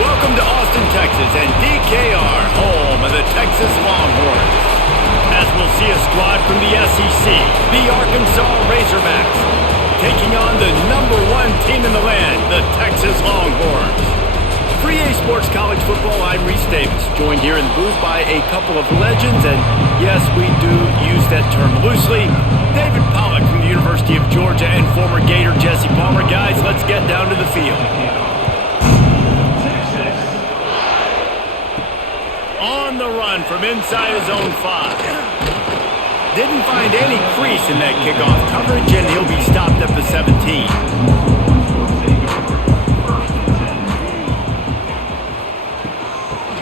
Welcome to Austin, Texas, and DKR, home of the Texas Longhorns. As we'll see a squad from the SEC, the Arkansas Razorbacks, taking on the #1 team in the land, the Texas Longhorns. For EA Sports College Football, I'm Reese Davis, joined here in the booth by a couple of legends, and yes, we do use that term loosely. David Pollack from the University of Georgia and former Gator Jesse Palmer. Guys, let's get down to the field. On the run from inside his own 5. Didn't find any crease in that kickoff coverage, and he'll be stopped at the 17.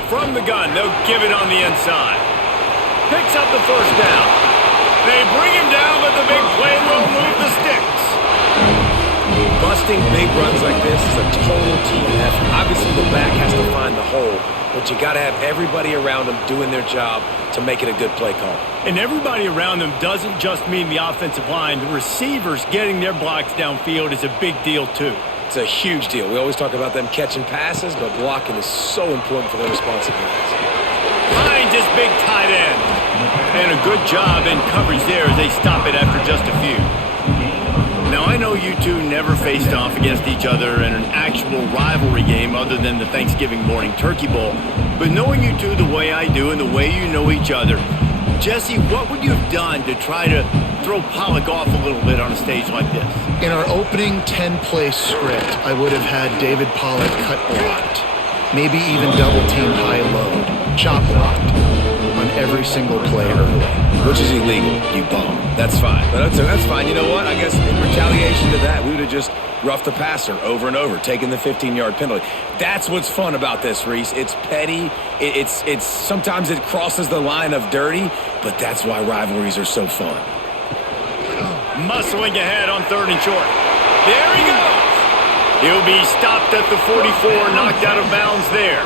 From the gun, they'll give it on the inside. Picks up the first down. They bring him down, but the big play will move the sticks. Busting big runs like this is a total team effort. Obviously, the back has to find the hole, but you got to have everybody around them doing their job to make it a good play call. And everybody around them doesn't just mean the offensive line. The receivers getting their blocks downfield is a big deal, too. It's a huge deal. We always talk about them catching passes, but blocking is so important for their responsibilities. Behind his big tight end. And a good job in coverage there as they stop it after just a few. Now, I know you two never faced off against each other in an actual rivalry game other than the Thanksgiving morning Turkey Bowl. But knowing you two the way I do and the way you know each other, Jesse, what would you have done to try to throw Pollack off a little bit on a stage like this? In our opening 10-play script, I would have had David Pollack cut blocked. Maybe even double-team high-load, chop blocked on every single play early. Which is illegal, you bum. That's fine. But that's fine. You know what? I guess in retaliation to that, we would have just roughed the passer over and over, taking the 15-yard penalty. That's what's fun about this, Reese. It's petty. It's sometimes it crosses the line of dirty, but that's why rivalries are so fun. Muscling ahead on 3rd and short. There he goes. He'll be stopped at the 44, knocked out of bounds there.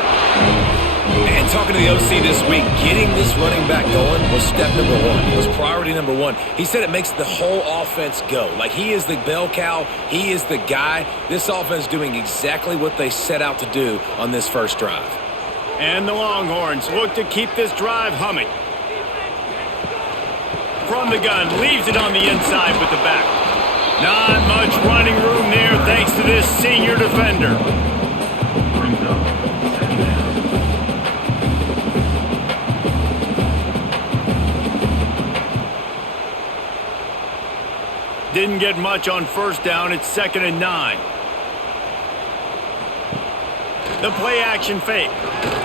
And talking to the OC this week, getting this running back going was step #1. It was priority #1. He said it makes the whole offense go. Like, he is the bell cow. He is the guy. This offense doing exactly what they set out to do on this first drive. And the Longhorns look to keep this drive humming. From the gun, leaves it on the inside with the back. Not much running room there thanks to this senior defender. Didn't get much on first down. It's 2nd and 9. The play action fake.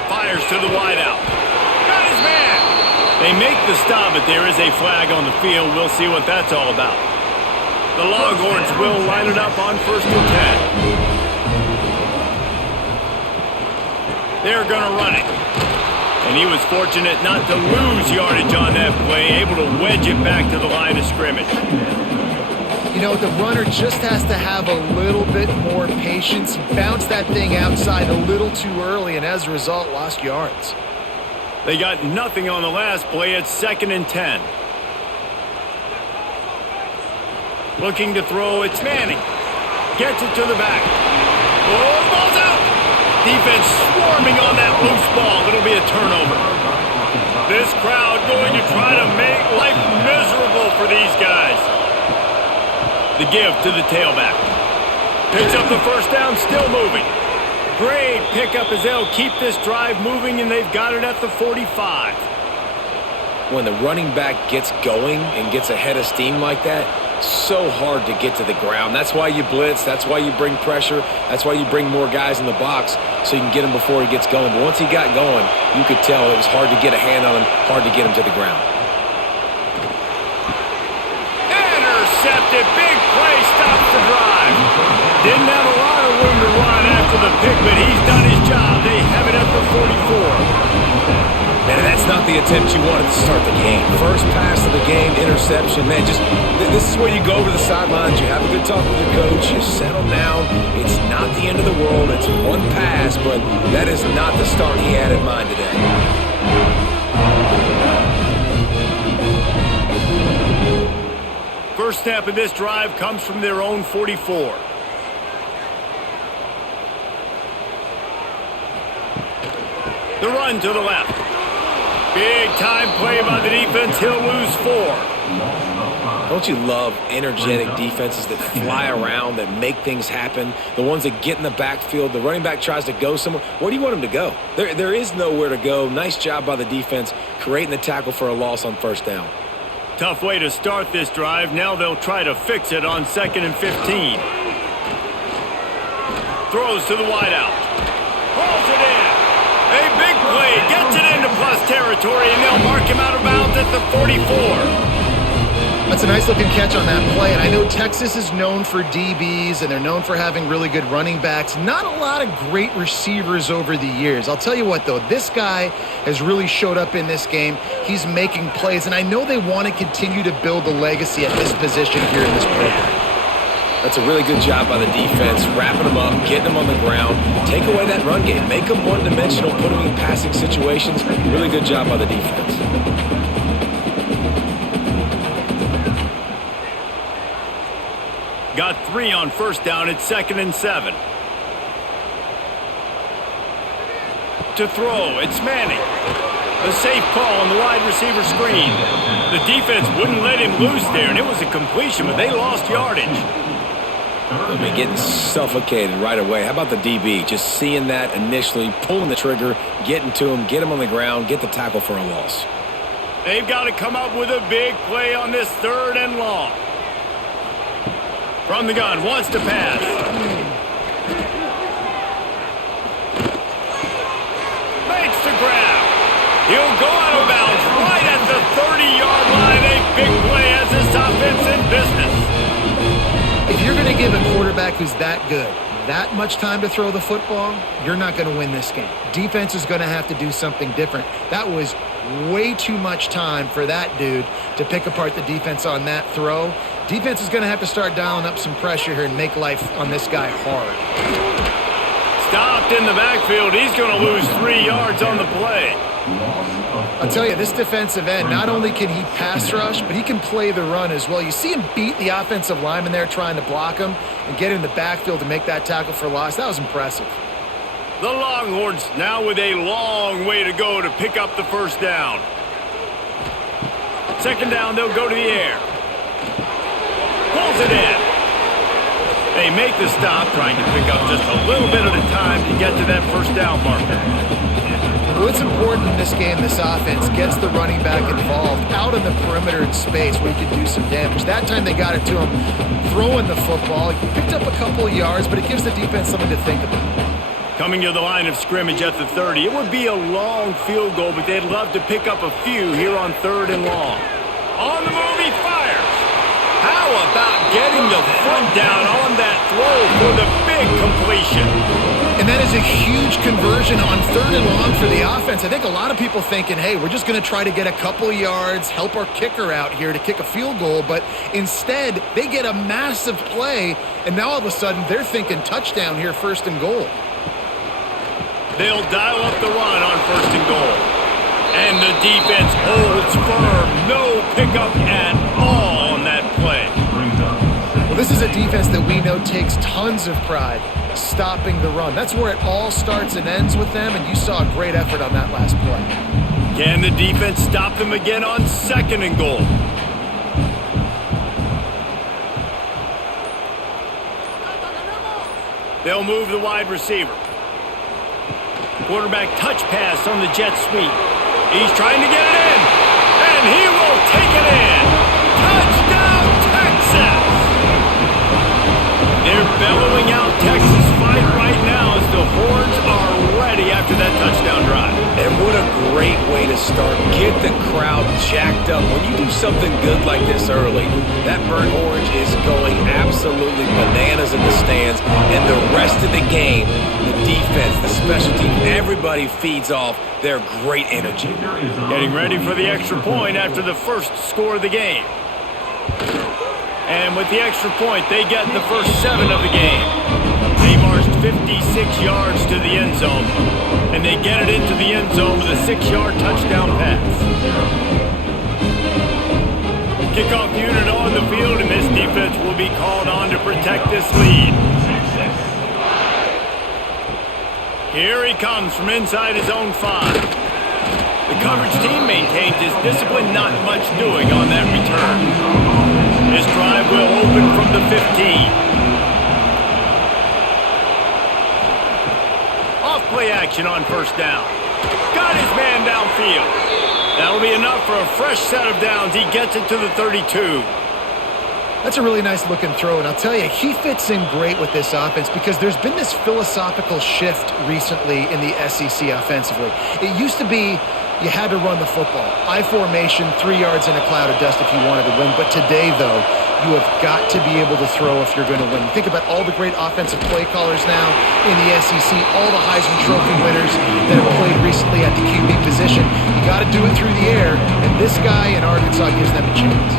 Fires to the wideout. Got his man. They make the stop, but there is a flag on the field. We'll see what that's all about. The Longhorns will line it up on 1st and 10. They're going to run it. And he was fortunate not to lose yardage on that play, able to wedge it back to the line of scrimmage. You know, the runner just has to have a little bit more patience. He bounced that thing outside a little too early, and as a result, lost yards. They got nothing on the last play. It's 2nd and 10. Looking to throw, it's Manning. Gets it to the back. Oh, the ball's out! Defense swarming on that loose ball. It'll be a turnover. This crowd going to try to make life miserable for these guys. The give to the tailback. Picks up the first down, still moving. Great pickup as they'll keep this drive moving, and they've got it at the 45. When the running back gets going and gets ahead of steam like that, so hard to get to the ground. That's why you blitz. That's why you bring pressure. That's why you bring more guys in the box so you can get him before he gets going. But once he got going, you could tell it was hard to get a hand on him, hard to get him to the ground. Intercepted. Big play. Stops the drive. Didn't have a lot of room to run after the pick, but he's done his job. They have it at the 44. Man, that's not the attempt you wanted to start the game. First pass of the game, interception. Man, this is where you go over the sidelines. You have a good talk with your coach. You settle down. It's not the end of the world. It's one pass, but that is not the start he had in mind today. First snap of this drive comes from their own 44. The run to the left. Big time play by the defense. He'll lose 4. Don't you love energetic defenses that fly around, that make things happen, the ones that get in the backfield? The running back tries to go somewhere. Where do you want him to go? There is nowhere to go. Nice job by the defense creating the tackle for a loss on first down. Tough way to start this drive. Now they'll try to fix it on 2nd and 15. Throws to the wideout. Pulls it in. A big play. Gets it into plus territory, and they'll mark him out of bounds at the 44. That's a nice looking catch on that play, and I know Texas is known for DBs, and they're known for having really good running backs. Not a lot of great receivers over the years. I'll tell you what, though, this guy has really showed up in this game. He's making plays, and I know they want to continue to build a legacy at this position here in this program. That's a really good job by the defense, wrapping them up, getting them on the ground, take away that run game, make them one-dimensional, put them in passing situations. Really good job by the defense. Got 3 on first down at 2nd and 7. To throw, it's Manning. A safe call on the wide receiver screen. The defense wouldn't let him loose there, and it was a completion, but they lost yardage. I mean, getting suffocated right away. How about the DB? Just seeing that initially, pulling the trigger, getting to him, get him on the ground, get the tackle for a loss. They've got to come up with a big play on this 3rd and long. From the gun, wants to pass. Makes the grab. He'll go out of bounds right at the 30-yard line. A big play as this offense in business. If you're going to give a quarterback who's that good that much time to throw the football, you're not going to win this game. Defense is going to have to do something different. That was way too much time for that dude to pick apart the defense on that throw. Defense is going to have to start dialing up some pressure here and make life on this guy hard. Stopped in the backfield. He's going to lose 3 yards on the play. I'll tell you, this defensive end, not only can he pass rush, but he can play the run as well. You see him beat the offensive lineman there trying to block him and get in the backfield to make that tackle for loss. That was impressive. The Longhorns now with a long way to go to pick up the first down. 2nd down, they'll go to the air. Pulls it in. They make the stop, trying to pick up just a little bit at a time to get to that first down marker. Well, it's important in this game, this offense gets the running back involved out in the perimeter in space where he can do some damage. That time they got it to him throwing the football. He picked up a couple of yards, but it gives the defense something to think about. Coming to the line of scrimmage at the 30. It would be a long field goal, but they'd love to pick up a few here on 3rd and long. On the move, he fires. How about getting the front down on that throw for the big completion? And that is a huge conversion on 3rd and long for the offense. I think a lot of people thinking, hey, we're just going to try to get a couple yards, help our kicker out here to kick a field goal. But instead, they get a massive play, and now all of a sudden they're thinking touchdown here, 1st and goal. They'll dial up the run on 1st and goal. And the defense holds firm. No pickup at all on that play. Well, this is a defense that we know takes tons of pride stopping the run. That's where it all starts and ends with them, and you saw a great effort on that last play. Can the defense stop them again on 2nd and goal? They'll move the wide receiver. Quarterback touch pass on the jet sweep. He's trying to get it in, and he will take it in. Touchdown, Texas! They're bellowing out Texas fight right now as the Horns are ready after that touchdown drive. And what a great way to start. Get the crowd jacked up. When you do something good like this early, that burnt orange is going absolutely bananas in the stands. And the rest of the game, the defense, the special team, everybody feeds off their great energy. Getting ready for the extra point after the first score of the game. And with the extra point, they get the first 7 of the game. They marched 56 yards to the end zone, and they get it into the end zone with a 6-yard touchdown pass. Kickoff unit on the field, and this defense will be called on to protect this lead. Here he comes from inside his own 5. The coverage team maintains his discipline, not much doing on that return. This drive will open from the 15. Off-play action on first down. Got his man downfield. That'll be enough for a fresh set of downs. He gets it to the 32. That's a really nice looking throw, and I'll tell you, he fits in great with this offense because there's been this philosophical shift recently in the SEC offensively. It used to be you had to run the football. I formation, 3 yards in a cloud of dust if you wanted to win. But today, though, you have got to be able to throw if you're going to win. You think about all the great offensive play callers now in the SEC, all the Heisman Trophy winners that have played recently at the QB position. You got to do it through the air, and this guy in Arkansas gives them a chance.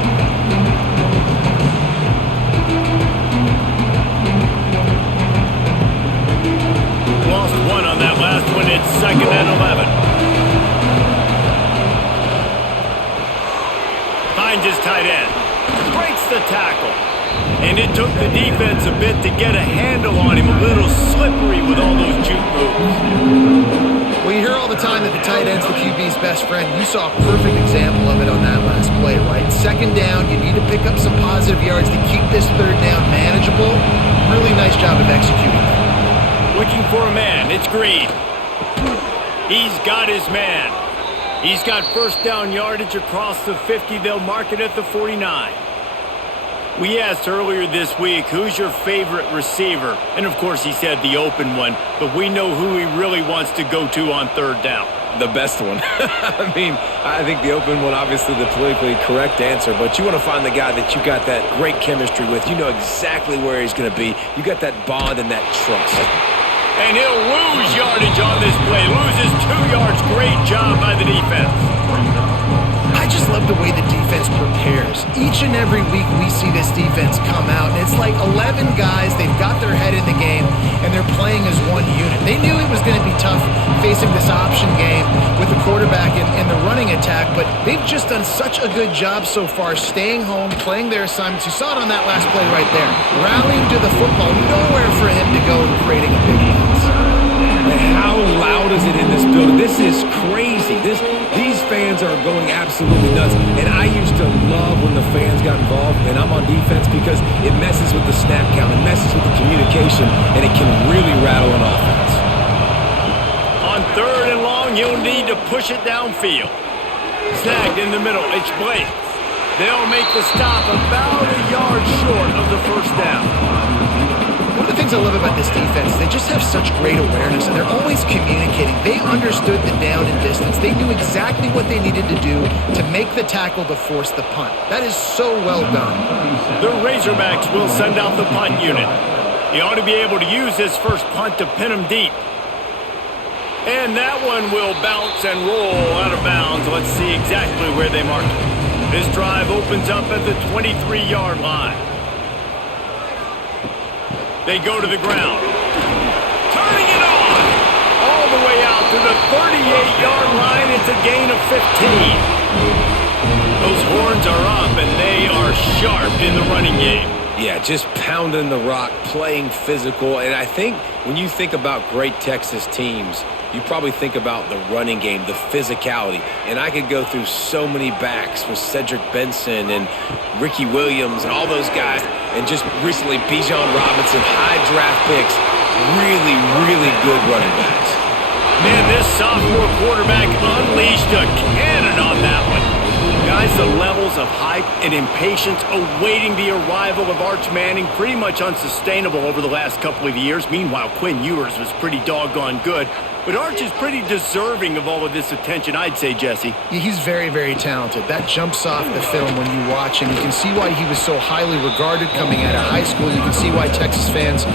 Lost one on that last one. It's 2nd and 11. Finds his tight end. Breaks the tackle. And it took the defense a bit to get a handle on him. A little slippery with all those juke moves. Well, you hear all the time that the tight end's the QB's best friend. You saw a perfect example of it on that last play, right? 2nd down, you need to pick up some positive yards to keep this 3rd down manageable. Really nice job of executing that. Looking for a man. It's Green. He's got his man. He's got first down yardage across the 50. They'll mark it at the 49. We asked earlier this week, who's your favorite receiver? And, of course, he said the open one. But we know who he really wants to go to on 3rd down. The best one. I mean, I think the open one, obviously the politically correct answer, but you want to find the guy that you got that great chemistry with. You know exactly where he's going to be. You got that bond and that trust. And he'll lose yardage on this play. Loses 2 yards. Great job by the defense. I just love the way the defense prepares. Each and every week we see this defense come out, and it's like 11 guys. They've got their head in the game, and they're playing as one unit. They knew it was going to be tough facing this option game with the quarterback in the running attack, but they've just done such a good job so far staying home, playing their assignments. You saw it on that last play right there. Rallying to the football. Nowhere for him to go and creating a big mess. And how loud is it in this building? This is crazy. These fans are going absolutely nuts. And I used to love when the fans got involved, and I'm on defense because it messes with the snap count, it messes with the communication, and it can really rattle an offense. On 3rd and long, you'll need to push it downfield. Snagged in the middle. It's Blake. They'll make the stop about a yard short of the first down. One of the things I love about this defense, they just have such great awareness, and they're always communicating. They understood the down and distance. They knew exactly what they needed to do to make the tackle to force the punt. That is so well done. The Razorbacks will send out the punt unit. He ought to be able to use his first punt to pin him deep. And that one will bounce and roll out of bounds. Let's see exactly where they mark it. This drive opens up at the 23-yard line. They go to the ground. Turning it on! All the way out to the 38-yard line. It's a gain of 15. Those horns are up, and they are sharp in the running game. Yeah, just pounding the rock, playing physical. And I think when you think about great Texas teams, you probably think about the running game, the physicality. And I could go through so many backs with Cedric Benson and Ricky Williams and all those guys. And just recently, Bijan Robinson, high draft picks. Really, really good running backs. Man, this sophomore quarterback unleashed a cannon on that one. Guys, the levels of hype and impatience awaiting the arrival of Arch Manning pretty much unsustainable over the last couple of years. Meanwhile, Quinn Ewers was pretty doggone good. But Arch is pretty deserving of all of this attention, I'd say, Jesse. Yeah, he's very, very talented. That jumps off the film when you watch him. You can see why he was so highly regarded coming out of high school. You can see why Texas fans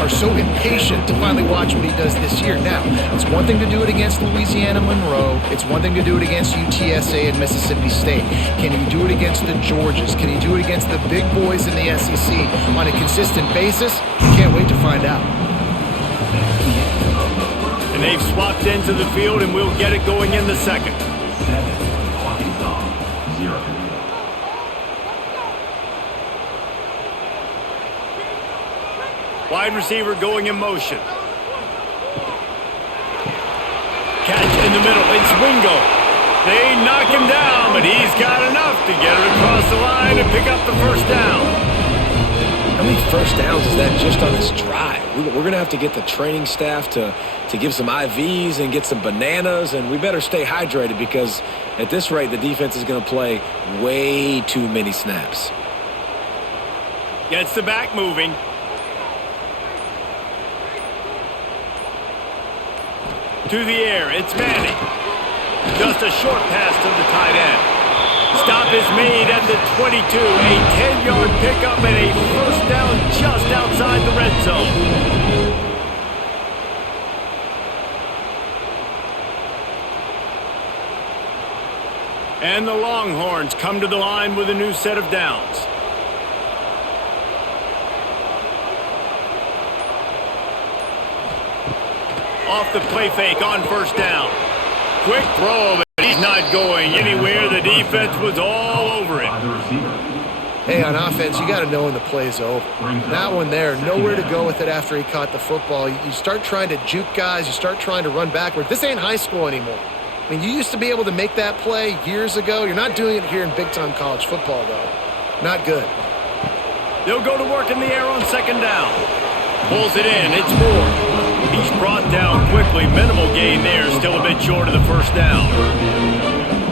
are so impatient to finally watch what he does this year. Now, it's one thing to do it against Louisiana Monroe. It's one thing to do it against UTSA and Mississippi State. Can he do it against the Georgias? Can he do it against the big boys in the SEC on a consistent basis? We can't wait to find out. And they've swapped into the field, and we'll get it going in the second. Wide receiver going in motion. In the middle, it's Wingo. They knock him down, but he's got enough to get it across the line and pick up the first down. How many first downs is that just on this drive? We're going to have to get the training staff to give some IVs and get some bananas, and we better stay hydrated because at this rate, the defense is going to play way too many snaps. Gets the back moving. To the air, it's Manning. Just a short pass to the tight end. Stop is made at the 22. A 10-yard pickup and a first down just outside the red zone. And the Longhorns come to the line with a new set of downs. Off the play fake on first down. Quick throw, but he's not going anywhere. The defense was all over him. Hey, on offense, you got to know when the play's over. That one there, nowhere to go with it after he caught the football. You start trying to juke guys. You start trying to run backward. This ain't high school anymore. I mean, you used to be able to make that play years ago. You're not doing it here in big-time college football, though. Not good. They'll go to work in the air on second down. Pulls it in. It's Moore. He's brought down quickly. Minimal gain there. Still a bit short of the first down.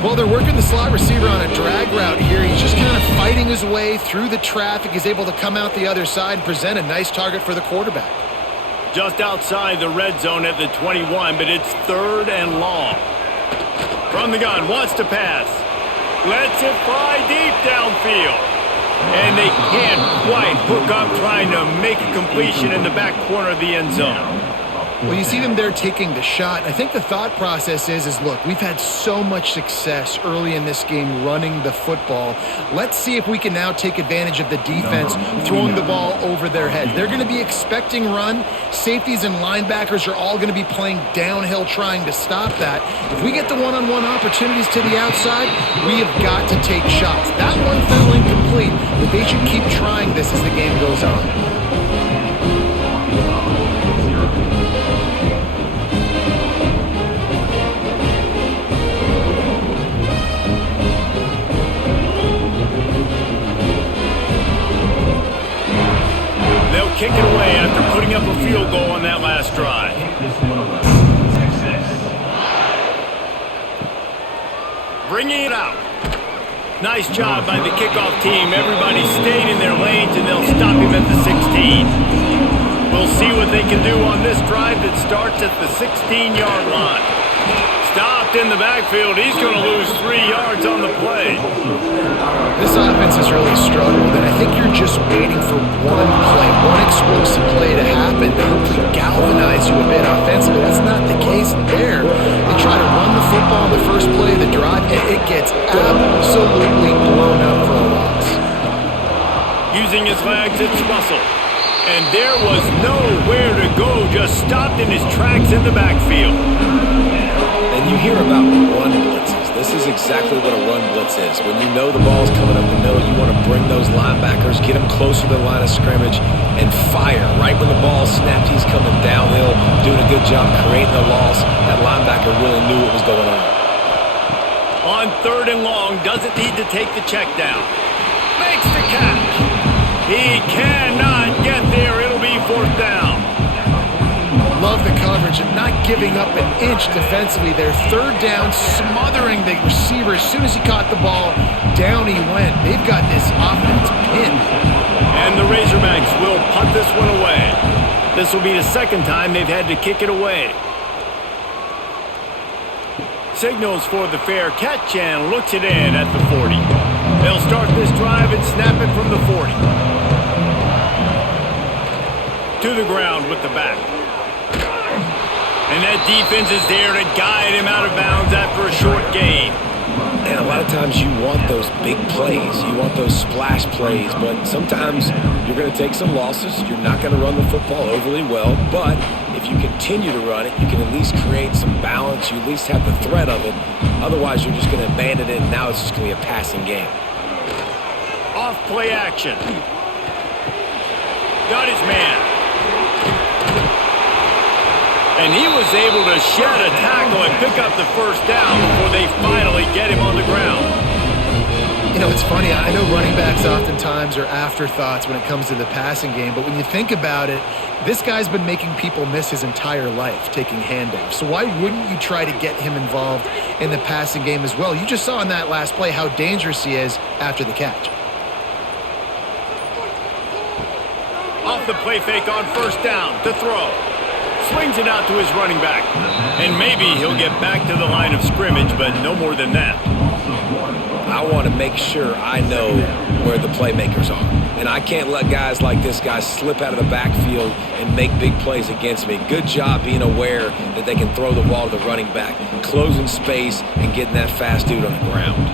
Well, they're working the slot receiver on a drag route here. He's just kind of fighting his way through the traffic. He's able to come out the other side and present a nice target for the quarterback. Just outside the red zone at the 21, but it's third and long. From the gun, wants to pass. Lets it fly deep downfield. And they can't quite hook up trying to make a completion in the back corner of the end zone. Well, you see them there taking the shot. I think the thought process is look, we've had so much success early in this game running the football. Let's see if we can now take advantage of the defense throwing the ball over their heads. They're going to be expecting run. Safeties and linebackers are all going to be playing downhill trying to stop that. If we get the one-on-one opportunities to the outside, we have got to take shots. That one fell incomplete, but they should keep trying this as the game goes on. Kick it away after putting up a field goal on that last drive. Bringing it out. Nice job by the kickoff team. Everybody stayed in their lanes, and they'll stop him at the 16. We'll see what they can do on this drive that starts at the 16-yard line. Stopped in the backfield. He's going to lose 3 yards on the play. This offense has really struggled, and I think you're just waiting for one play, one explosive play to happen to hopefully galvanize you a bit offensively. That's not the case there. They try to run the football on the first play of the drive, and it gets absolutely blown up for a loss. Using his legs, it's Russell. And there was nowhere to go, just stopped in his tracks in the backfield. And you hear about run blitzes. This is exactly what a run blitz is. When you know the ball's coming up the middle, you want to bring those linebackers, get them closer to the line of scrimmage, and fire. Right when the ball snapped, he's coming downhill, doing a good job creating the loss. That linebacker really knew what was going on. On third and long, doesn't need to take the check down. Makes the catch. He cannot get there. It'll be fourth down. Love the coverage and not giving up an inch defensively there. Third down, smothering the receiver. As soon as he caught the ball, down he went. They've got this offense pinned. And the Razorbacks will punt this one away. This will be the second time they've had to kick it away. Signals for the fair catch and looks it in at the 40. They'll start this drive and snap it from the 40. To the ground with the back. And that defense is there to guide him out of bounds after a short gain. And a lot of times you want those big plays. You want those splash plays. But sometimes you're going to take some losses. You're not going to run the football overly well. But if you continue to run it, you can at least create some balance. You at least have the threat of it. Otherwise, you're just going to abandon it, and now it's just going to be a passing game. Off play action. Got his man. And he was able to shed a tackle and pick up the first down before they finally get him on the ground. You know, it's funny. I know running backs oftentimes are afterthoughts when it comes to the passing game, but when you think about it, this guy's been making people miss his entire life taking handoffs. So why wouldn't you try to get him involved in the passing game as well? You just saw in that last play how dangerous he is after the catch. Off the play fake on first down to throw. Swings it out to his running back. And maybe he'll get back to the line of scrimmage, but no more than that. I want to make sure I know where the playmakers are. And I can't let guys like this guy slip out of the backfield and make big plays against me. Good job being aware that they can throw the ball to the running back, closing space and getting that fast dude on the ground.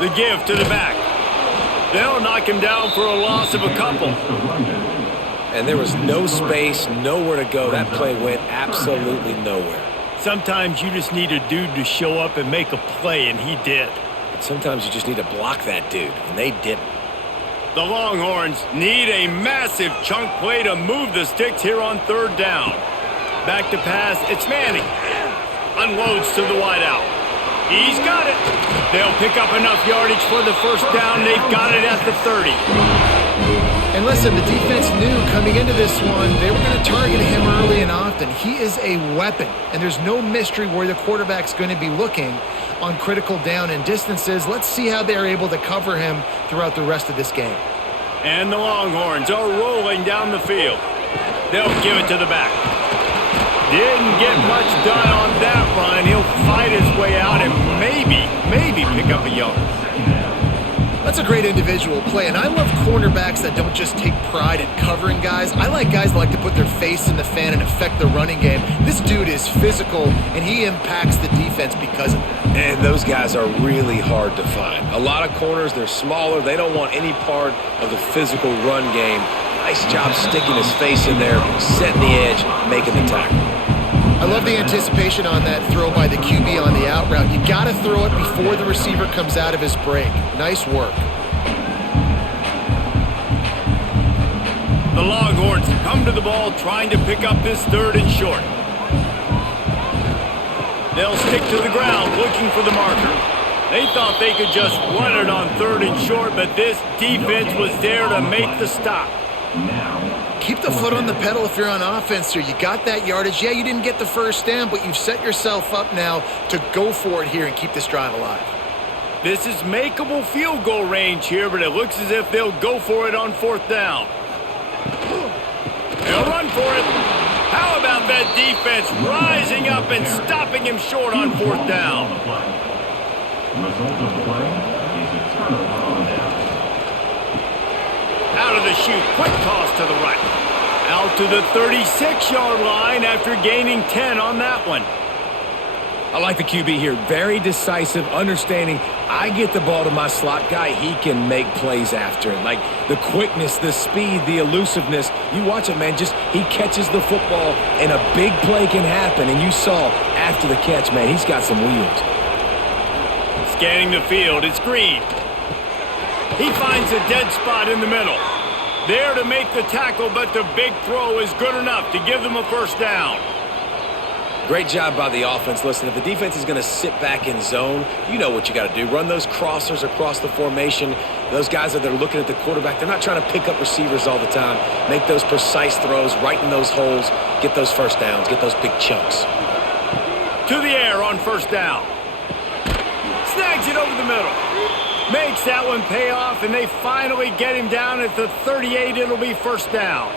The give to the back. They'll knock him down for a loss of a couple. And there was no space, nowhere to go. That play went absolutely nowhere. Sometimes you just need a dude to show up and make a play, and he did. Sometimes you just need to block that dude, and they didn't. The Longhorns need a massive chunk play to move the sticks here on third down. Back to pass, it's Manning. Unloads to the wideout. He's got it. They'll pick up enough yardage for the first down. They've got it at the 30. And listen, the defense knew coming into this one, they were going to target him early and often. He is a weapon, and there's no mystery where the quarterback's going to be looking on critical down and distances. Let's see how they're able to cover him throughout the rest of this game. And the Longhorns are rolling down the field. They'll give it to the back. Didn't get much done on that run. He'll fight his way out and maybe pick up a yard. That's a great individual play, and I love cornerbacks that don't just take pride in covering guys. I like guys that like to put their face in the fan and affect the running game. This dude is physical, and he impacts the defense because of that. And those guys are really hard to find. A lot of corners, they're smaller. They don't want any part of the physical run game. Nice job sticking his face in there, setting the edge, making the tackle. I love the anticipation on that throw by the QB on the out route. You got to throw it before the receiver comes out of his break. Nice work. The Longhorns come to the ball trying to pick up this third and short. They'll stick to the ground looking for the marker. They thought they could just run it on third and short, but this defense was there to make the stop. Keep the foot on the pedal if you're on offense here. You got that yardage. Yeah, you didn't get the first down, but you've set yourself up now to go for it here and keep this drive alive. This is makeable field goal range here, but it looks as if they'll go for it on fourth down. They'll run for it. How about that defense rising up and stopping him short on fourth down? Result of the play is a turnover on down. Out of the chute, quick toss to the right. Out to the 36-yard line after gaining 10 on that one. I like the QB here. Very decisive, understanding I get the ball to my slot guy, he can make plays after it. Like the quickness, the speed, the elusiveness. You watch it, man, just he catches the football and a big play can happen. And you saw after the catch, man, he's got some wheels. Scanning the field, it's Green. He finds a dead spot in the middle. There to make the tackle, but the big throw is good enough to give them a first down. Great job by the offense. Listen, if the defense is going to sit back in zone, you know what you got to do. Run those crossers across the formation. Those guys that are looking at the quarterback, they're not trying to pick up receivers all the time. Make those precise throws, right in those holes, get those first downs, get those big chunks. To the air on first down. Snags it over the middle. Makes that one pay off, and they finally get him down at the 38. It'll be first down.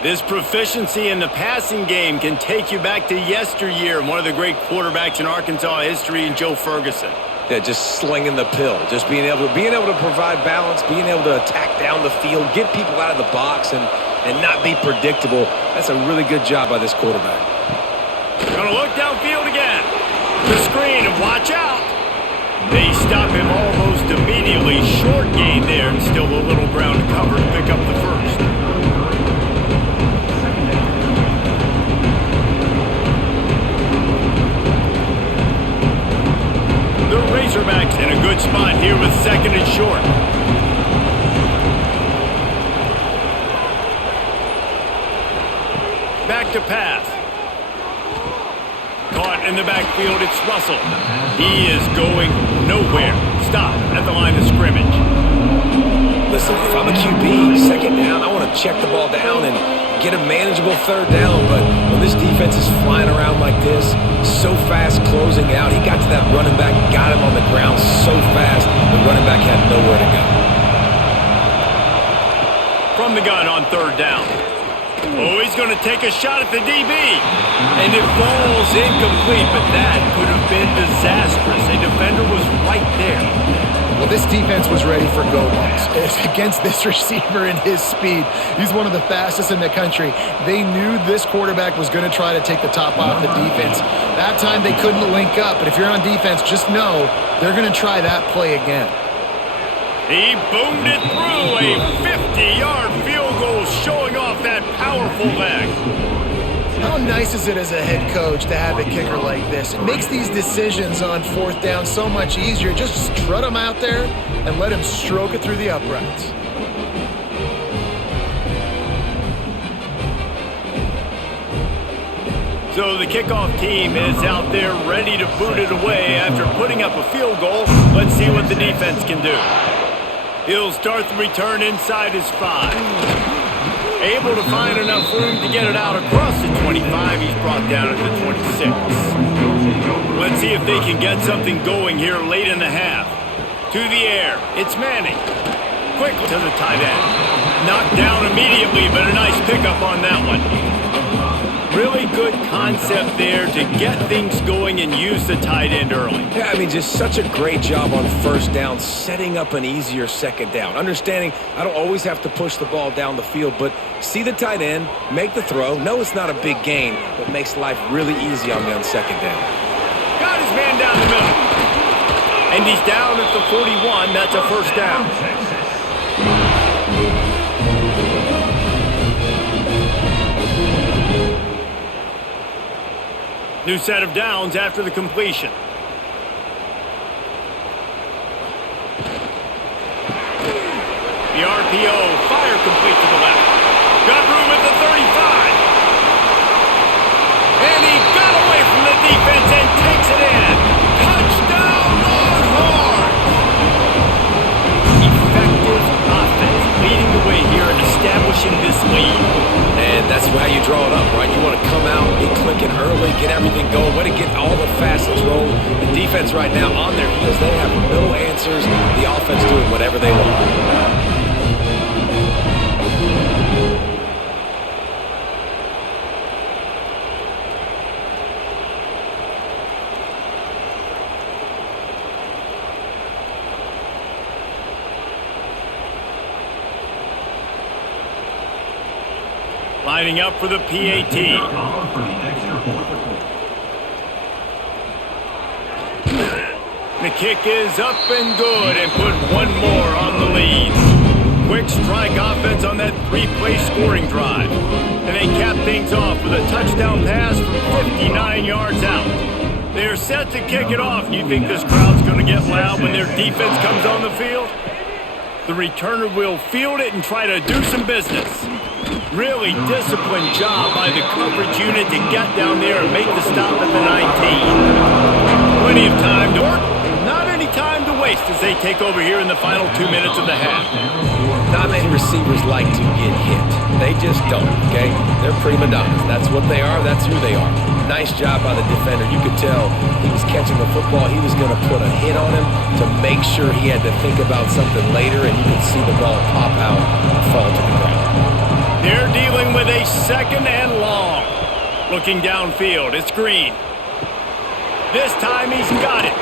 This proficiency in the passing game can take you back to yesteryear, one of the great quarterbacks in Arkansas history, in Joe Ferguson. Yeah, just slinging the pill, just being able to provide balance, being able to attack down the field, get people out of the box, and not be predictable. That's a really good job by this quarterback. Gonna look downfield again. The screen, and watch out. They stop him almost immediately. Short gain there, and still a little ground to cover to pick up the first. The Razorbacks in a good spot here with second and short. Back to pass. Caught in the backfield, it's Russell. He is going nowhere. Stop at the line of scrimmage. Listen, if I'm a QB, second down, I want to check the ball down and get a manageable third down. But when this defense is flying around like this, so fast closing out, he got to that running back, got him on the ground so fast, the running back had nowhere to go. From the gun on third down. Oh, he's going to take a shot at the DB. And it falls incomplete, but that could have been disastrous. A defender was right there. Well, this defense was ready for go balls. It's against this receiver and his speed. He's one of the fastest in the country. They knew this quarterback was going to try to take the top off the defense. That time they couldn't link up, but if you're on defense, just know they're going to try that play again. He boomed it through a 50-yard field goal, showing off that powerful leg. How nice is it as a head coach to have a kicker like this? It makes these decisions on fourth down so much easier. Just strut him out there and let him stroke it through the uprights. So the kickoff team is out there ready to boot it away after putting up a field goal. Let's see what the defense can do. He'll start the return inside his 5. Able to find enough room to get it out across the 25. He's brought down at the 26. Let's see if they can get something going here late in the half. To the air. It's Manning. Quick to the tight end. Knocked down immediately, but a nice pickup on that one. Really good concept there to get things going and use the tight end early. Yeah, I mean, just such a great job on first down, setting up an easier second down. Understanding I don't always have to push the ball down the field, but see the tight end, make the throw. No, it's not a big gain, but makes life really easy on me on second down. Got his man down the middle. And he's down at the 41. That's a first down. New set of downs after the completion. The RPO, fire complete to the left. Got room at the 35. And he got away from the defense and takes it in. Touchdown, Longhorns! Effective offense, leading the way here and establishing this lead. And that's how you draw it up, right? You want to come out, be clicking early, get everything going, want to get all the fastest roll. The defense right now on their heels, they have no answers. The offense doing whatever they want. Lining up for the PAT. The kick is up and good and put one more on the lead. Quick strike offense on that 3-play scoring drive. And they cap things off with a touchdown pass from 59 yards out. They're set to kick it off. You think this crowd's going to get loud when their defense comes on the field? The returner will field it and try to do some business. Really disciplined job by the coverage unit to get down there and make the stop at the 19. Plenty of time to work. Not any time to waste as they take over here in the final 2 minutes of the half. Not many receivers like to get hit. They just don't, okay? They're prima donnas. That's what they are. That's who they are. Nice job by the defender. You could tell he was catching the football. He was going to put a hit on him to make sure he had to think about something later, and you could see the ball pop out and fall to the ground. They're dealing with a second and long. Looking downfield, it's Green. This time he's got it.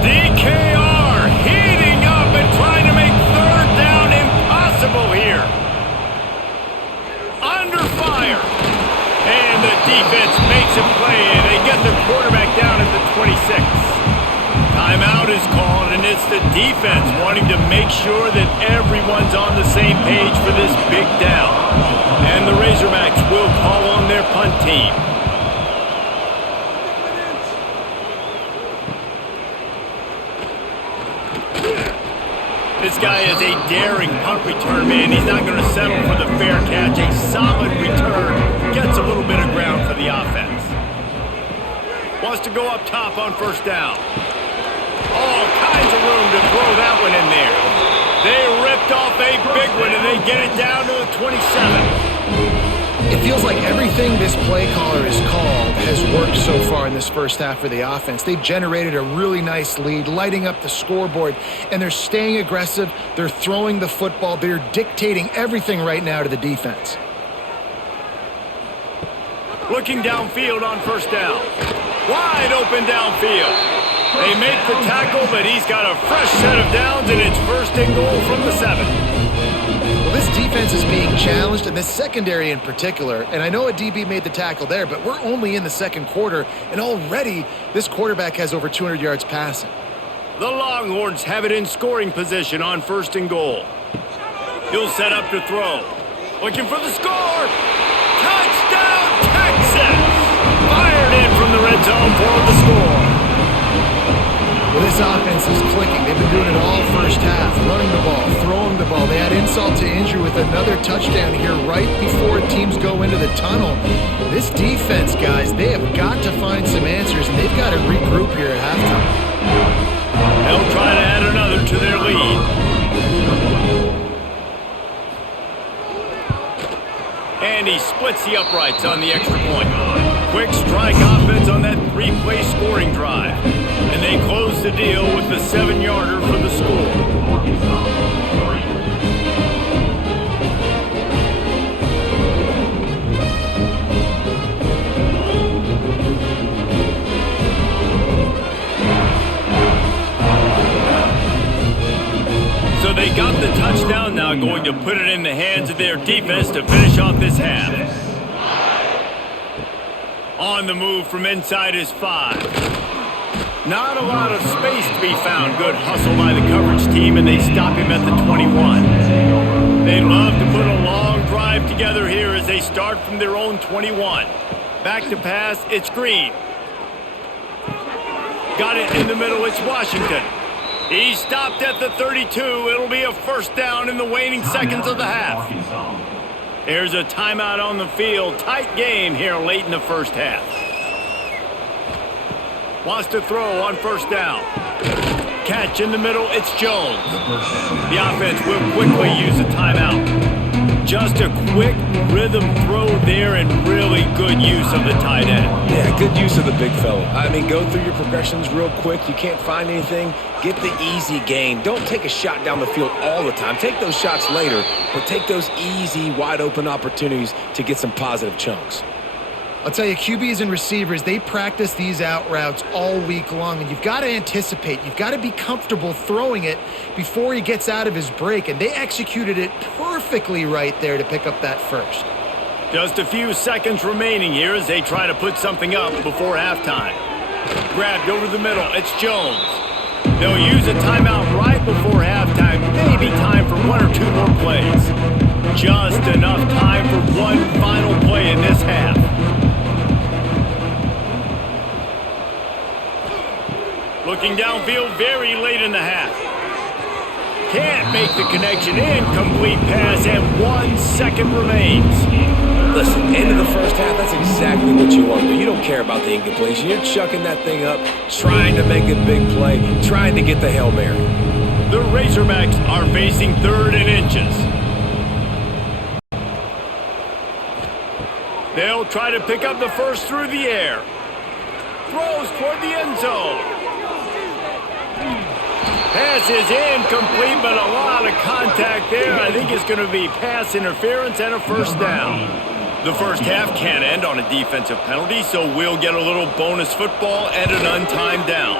DKR heating up and trying to make third down impossible here. Under fire. And the defense makes a play. They get the quarterback down at the 26. Timeout is called, and it's the defense wanting to make sure that everyone's on the same page for this big down. And the Razorbacks will will call on their punt team. This guy is a daring punt return man. He's not going to settle for the fair catch. A solid return. Gets a little bit of ground for the offense. Wants to go up top on first down. All kinds of room to throw that one in there. They ripped off a big one, and they get it down to the 27. It feels like everything this play caller has called has worked so far in this first half for the offense. They've generated a really nice lead, lighting up the scoreboard, and they're staying aggressive. They're throwing the football. They're dictating everything right now to the defense. Looking downfield on first down. Wide open downfield. They make the tackle, but he's got a fresh set of downs, and it's first and goal from the 7. Well, this defense is being challenged, and this secondary in particular, and I know a DB made the tackle there, but we're only in the second quarter, and already this quarterback has over 200 yards passing. The Longhorns have it in scoring position on first and goal. He'll set up to throw. Looking for the score! Touchdown, Texas! Fired in from the red zone for the score. Well, this offense is clicking. They've been doing it all first half, running the ball, throwing the ball. They had insult to injury with another touchdown here right before teams go into the tunnel. This defense, guys, they have got to find some answers, and they've got to regroup here at halftime. They'll try to add another to their lead. And he splits the uprights on the extra point. Quick strike offense on that 3-play scoring drive. And they close the deal with the 7-yarder for the score. So they got the touchdown, now going to put it in the hands of their defense to finish off this half. On the move from inside is 5. Not a lot of space to be found. Good hustle by the coverage team, and they stop him at the 21. They love to put a long drive together here as they start from their own 21. Back to pass, it's Green. Got it in the middle, it's Washington. He stopped at the 32. It'll be a first down in the waning seconds of the half. There's a timeout on the field. Tight game here late in the first half. Wants to throw on first down. Catch in the middle, it's Jones. The offense will quickly use a timeout. Just a quick rhythm throw there and really good use of the tight end. Yeah, good use of the big fella. I mean, go through your progressions real quick. You can't find anything. Get the easy gain. Don't take a shot down the field all the time. Take those shots later, but take those easy, wide-open opportunities to get some positive chunks. I'll tell you, QBs and receivers, they practice these out routes all week long, and you've got to anticipate. You've got to be comfortable throwing it before he gets out of his break, and they executed it perfectly right there to pick up that first. Just a few seconds remaining here as they try to put something up before halftime. Grabbed over the middle, it's Jones. They'll use a timeout right before halftime, maybe time for 1 or 2 more plays. Just enough time for one final play in this half. Looking downfield very late in the half. Can't make the connection. Incomplete pass, and 1 second remains. Listen, end of the first half, that's exactly what you want to do. You don't care about the incompletion. You're chucking that thing up, trying to make a big play, trying to get the Hail Mary. The Razorbacks are facing 3rd and inches. They'll try to pick up the first through the air. Throws toward the end zone. Pass is incomplete, but a lot of contact there. I think it's going to be pass interference and a first down. The first half can't end on a defensive penalty, so we'll get a little bonus football and an untimed down.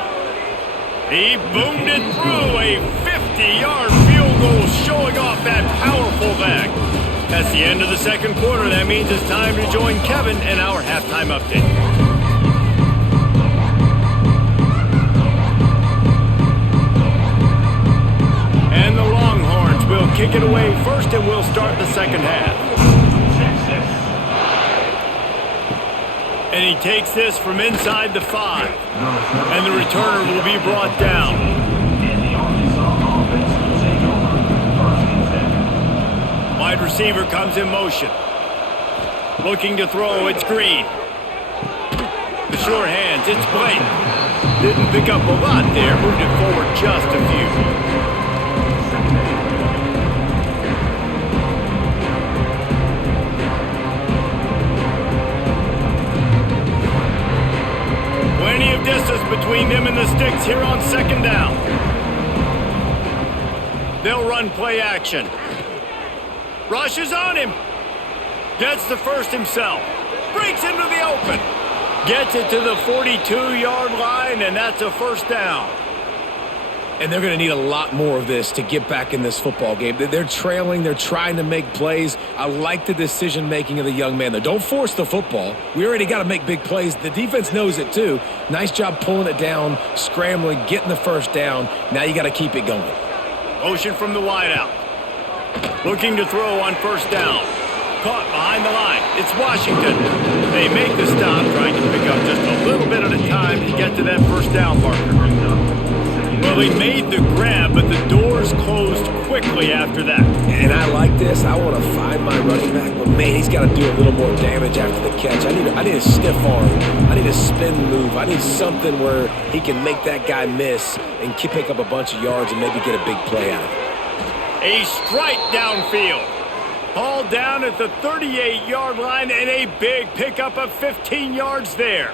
He boomed it through a 50-yard field goal, showing off that powerful leg. That's the end of the second quarter. That means it's time to join Kevin and our halftime update. And the Longhorns will kick it away first, and we'll start the second half. he takes this from inside the 5. And the returner will be brought down. And the Arkansas offense will take over first and 10. Wide receiver comes in motion. Looking to throw, it's Green. The sure hands, it's Blake. Didn't pick up a lot there, moved it forward just a few. Plenty of distance between them and the sticks here on second down. They'll run play action. Rushes on him. Gets the first himself. Breaks into the open. Gets it to the 42-yard line, and that's a first down. And they're going to need a lot more of this to get back in this football game. They're trailing. They're trying to make plays. I like the decision-making of the young man, though. Don't force the football. We already got to make big plays. The defense knows it, too. Nice job pulling it down, scrambling, getting the first down. Now you got to keep it going. Motion from the wideout. Looking to throw on first down. Caught behind the line. It's Washington. They make the stop, trying to pick up just a little bit at a time to get to that first down marker. Well, they made the grab, but the doors closed quickly after that. And I like this. I want to find my running back, but man, he's got to do a little more damage after the catch. I need a stiff arm. I need a spin move. I need something where he can make that guy miss and pick up a bunch of yards and maybe get a big play out of it. A strike downfield. Hauled down at the 38-yard line and a big pickup of 15 yards there.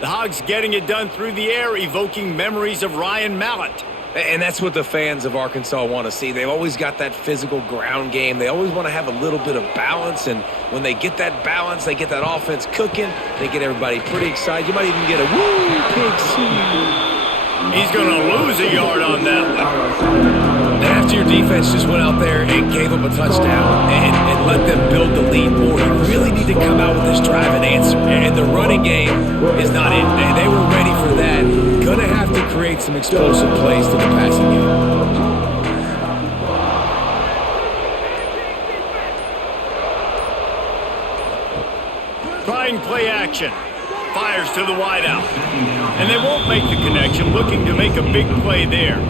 The Hogs getting it done through the air, evoking memories of Ryan Mallett. And that's what the fans of Arkansas want to see. They've always got that physical ground game. They always want to have a little bit of balance, and when they get that balance, they get that offense cooking, they get everybody pretty excited. You might even get a woo, pig C. He's going to lose a yard on that one. After your defense just went out there and gave up a touchdown and let them build the lead more, you really need to come out with this drive and answer. And the running game is not it. They were ready for that. Going to have to create some explosive plays to the passing game. Trying play action. Fires to the wideout. And they won't make the connection, looking to make a big play there.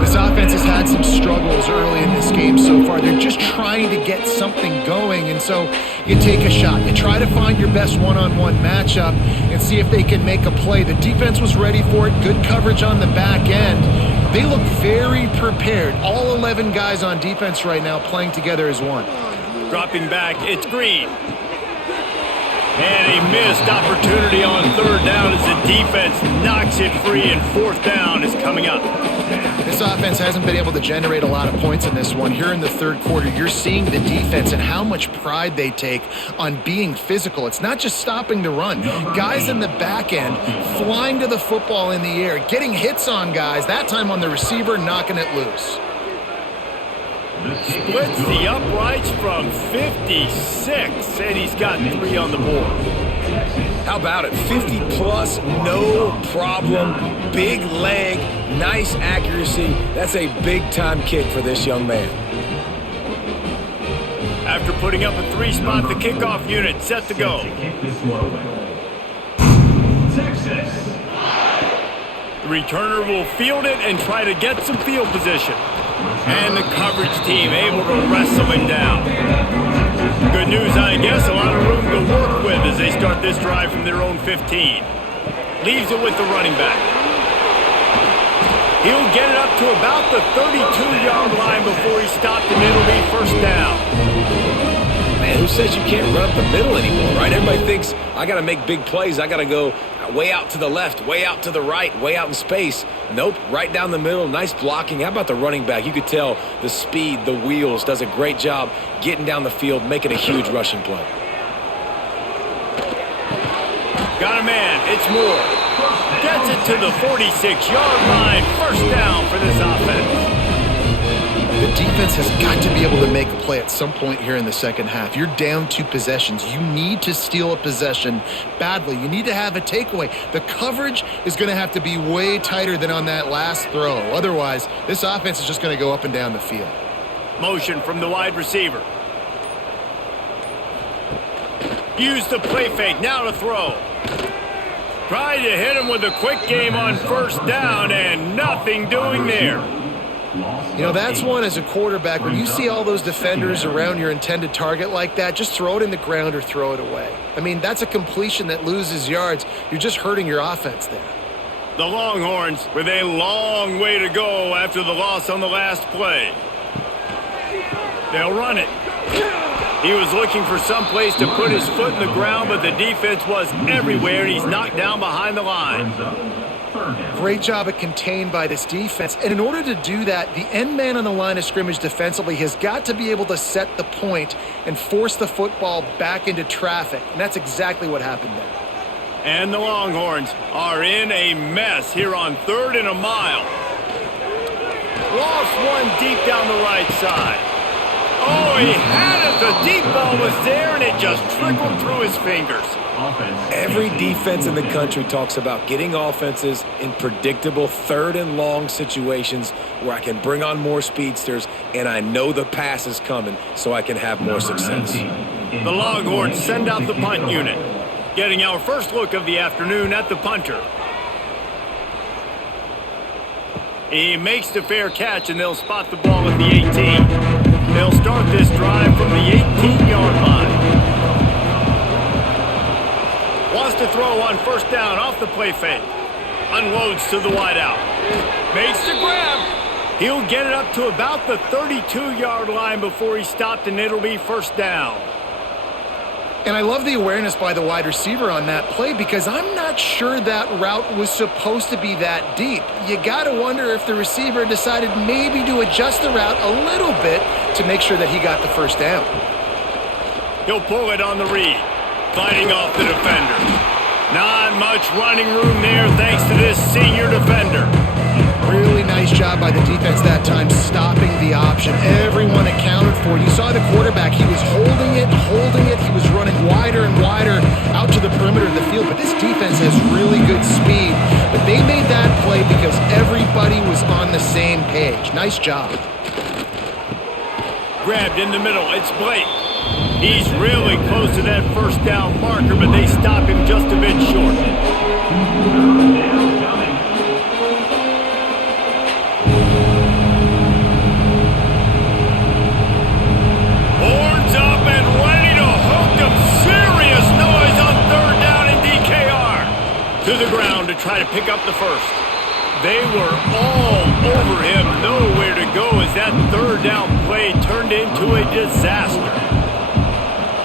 This offense has had some struggles early in this game so far. They're just trying to get something going, and so you take a shot. You try to find your best one-on-one matchup and see if they can make a play. The defense was ready for it. Good coverage on the back end. They look very prepared. All 11 guys on defense right now playing together as one. Dropping back, it's Green. And a missed opportunity on third down as the defense knocks it free, and fourth down is coming up. This offense hasn't been able to generate a lot of points in this one. Here in the third quarter, you're seeing the defense and how much pride they take on being physical. It's not just stopping the run. Guys in the back end flying to the football in the air, getting hits on guys, that time on the receiver, knocking it loose. Splits the uprights from 56, and he's got 3 on the board. How about it? 50-plus, no problem. Big leg, nice accuracy. That's a big-time kick for this young man. After putting up a 3-spot, the kickoff unit set to go. Texas. The returner will field it and try to get some field position. And the coverage team able to wrestle him down. Good news, I guess, a lot of room to work with as they start this drive from their own 15. Leaves it with the running back. He'll get it up to about the 32-yard line before he stopped, and it'll be first down. Man, who says you can't run up the middle anymore, right? Everybody thinks, I got to make big plays. I got to go way out to the left, way out to the right, way out in space. Nope, right down the middle, nice blocking. How about the running back? You could tell the speed, the wheels, does a great job getting down the field, making a huge rushing play. Got a man, it's Moore. Gets it to the 46-yard line. First down for this offense. The defense has got to be able to make a play at some point here in the second half. You're down 2 possessions. You need to steal a possession badly. You need to have a takeaway. The coverage is going to have to be way tighter than on that last throw. Otherwise, this offense is just going to go up and down the field. Motion from the wide receiver. Use the play fake, now to throw. Tried to hit him with a quick game on first down, and nothing doing there. You know, that's one as a quarterback. When you see all those defenders around your intended target like that, just throw it in the ground or throw it away. I mean, that's a completion that loses yards. You're just hurting your offense there. The Longhorns with a long way to go after the loss on the last play. They'll run it. He was looking for some place to put his foot in the ground, but the defense was everywhere, and he's knocked down behind the line. Great job at contained by this defense. And in order to do that, the end man on the line of scrimmage defensively has got to be able to set the point and force the football back into traffic. And that's exactly what happened there. And the Longhorns are in a mess here on 3rd and a mile. Lost one deep down the right side. Oh, he had it. The deep ball was there, and it just trickled through his fingers. Every defense in the country talks about getting offenses in predictable 3rd and long situations where I can bring on more speedsters and I know the pass is coming so I can have more success. The Longhorns send out the punt unit. Getting our first look of the afternoon at the punter. He makes the fair catch, and they'll spot the ball at the 18. They'll start this drive from the 18-yard line. Wants to throw on first down off the play fake. Unloads to the wideout. Makes the grab. He'll get it up to about the 32-yard line before he's stopped, and it'll be first down. And I love the awareness by the wide receiver on that play because I'm not sure that route was supposed to be that deep. You got to wonder if the receiver decided maybe to adjust the route a little bit to make sure that he got the first down. He'll pull it on the read, fighting off the defender. Not much running room there thanks to this senior defender. Really nice job by the defense that time, stopping the option. Everyone accounted for it. You saw the quarterback. He was holding it. He was running wider and wider out to the perimeter of the field. But this defense has really good speed. But they made that play because everybody was on the same page. Nice job. Grabbed in the middle. It's Blake. He's really close to that first down marker, but they stop him just a bit short. To the ground to try to pick up the first. They were all over him, nowhere to go as that 3rd down play turned into a disaster.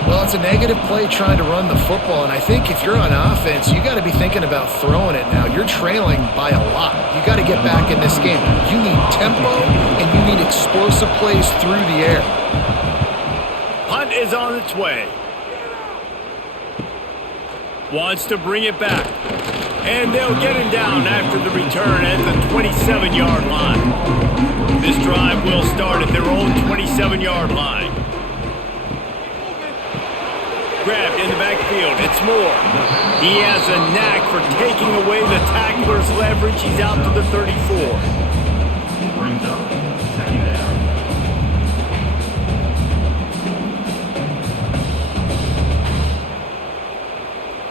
Well, it's a negative play trying to run the football, and I think if you're on offense, you got to be thinking about throwing it now. You're trailing by a lot. You got to get back in this game. You need tempo, and you need explosive plays through the air. Punt is on its way. Wants to bring it back. And they'll get him down after the return at the 27-yard line. This drive will start at their own 27-yard line. Grabbed in the backfield. It's Moore. He has a knack for taking away the tackler's leverage. He's out to the 34. Brings up 2nd down.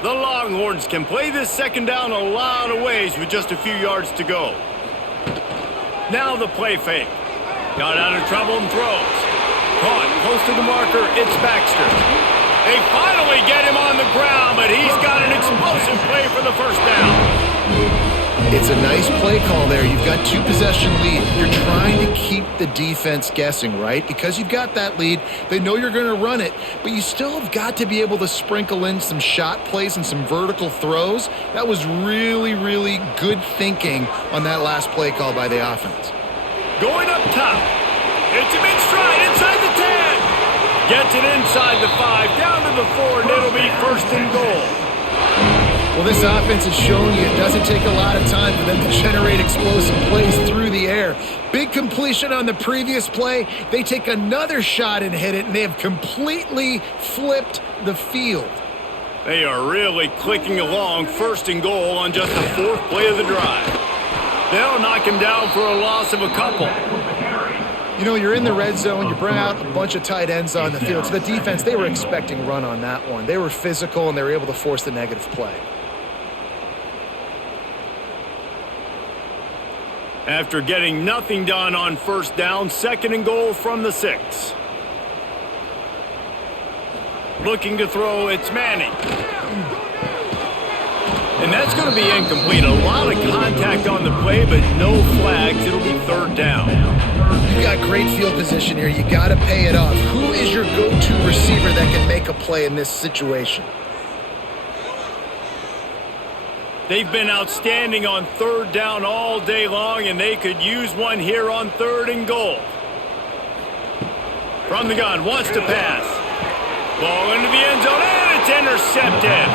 The Longhorns can play this 2nd down a lot of ways with just a few yards to go. Now the play fake. Got out of trouble and throws. Caught close to the marker. It's Baxter. They finally get him on the ground, but he's got an explosive play for the first down. It's a nice play call there. You've got 2-possession lead. You're trying to keep the defense guessing, right? Because you've got that lead. They know you're going to run it, but you still have got to be able to sprinkle in some shot plays and some vertical throws. That was really, really good thinking on that last play call by the offense. Going up top. It's a big stride inside the 10. Gets it inside the 5, down to the 4, and it'll be 1st and goal. Well, this offense has shown you it doesn't take a lot of time for them to generate explosive plays through the air. Big completion on the previous play. They take another shot and hit it, and they have completely flipped the field. They are really clicking along, 1st and goal on just the 4th play of the drive. They'll knock him down for a loss of a couple. You know, you're in the red zone, you bring out a bunch of tight ends on the field. So the defense, they were expecting run on that one. They were physical, and they were able to force the negative play. After getting nothing done on first down, 2nd and goal from the 6. Looking to throw, it's Manning. And that's going to be incomplete. A lot of contact on the play, but no flags. It'll be 3rd down. You've got great field position here. You got to pay it off. Who is your go-to receiver that can make a play in this situation? They've been outstanding on 3rd down all day long, and they could use one here on 3rd and goal. From the gun, wants to pass. Ball into the end zone, and it's intercepted.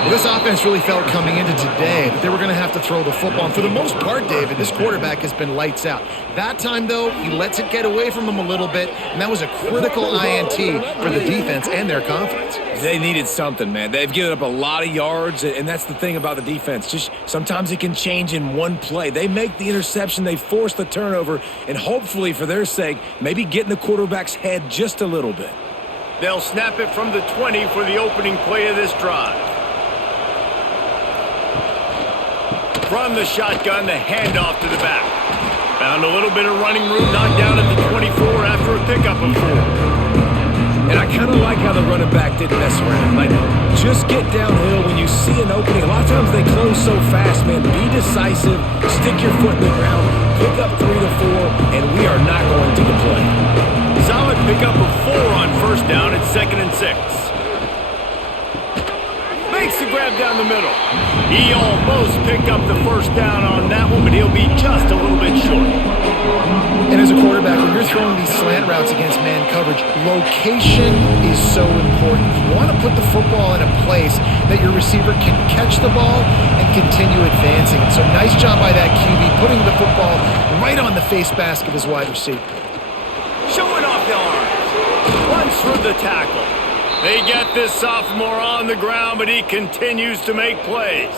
Well, this offense really felt coming into today that they were going to have to throw the football. And for the most part, David, this quarterback has been lights out. That time, though, he lets it get away from him a little bit, and that was a critical INT for the defense and their confidence. They needed something, man. They've given up a lot of yards, and that's the thing about the defense. Just sometimes it can change in one play. They make the interception, they force the turnover, and hopefully, for their sake, maybe get in the quarterback's head just a little bit. They'll snap it from the 20 for the opening play of this drive. From the shotgun, the handoff to the back. Found a little bit of running room, knocked down at the 24 after a pickup of 4. And I kind of like how the running back didn't mess around. Like, just get downhill when you see an opening. A lot of times they close so fast, man. Be decisive, stick your foot in the ground, pick up 3 to 4, and we are not going to complain. Solid pickup of 4 on first down. It's 2nd and 6. Makes the grab down the middle. He almost picked up the first down on that one, but he'll be just a little bit short. And as a quarterback, when you're throwing these slant routes against man coverage, location is so important. You want to put the football in a place that your receiver can catch the ball and continue advancing. So nice job by that QB, putting the football right on the face mask of his wide receiver. Showing off the arms. Runs through the tackle. They get this sophomore on the ground, but he continues to make plays.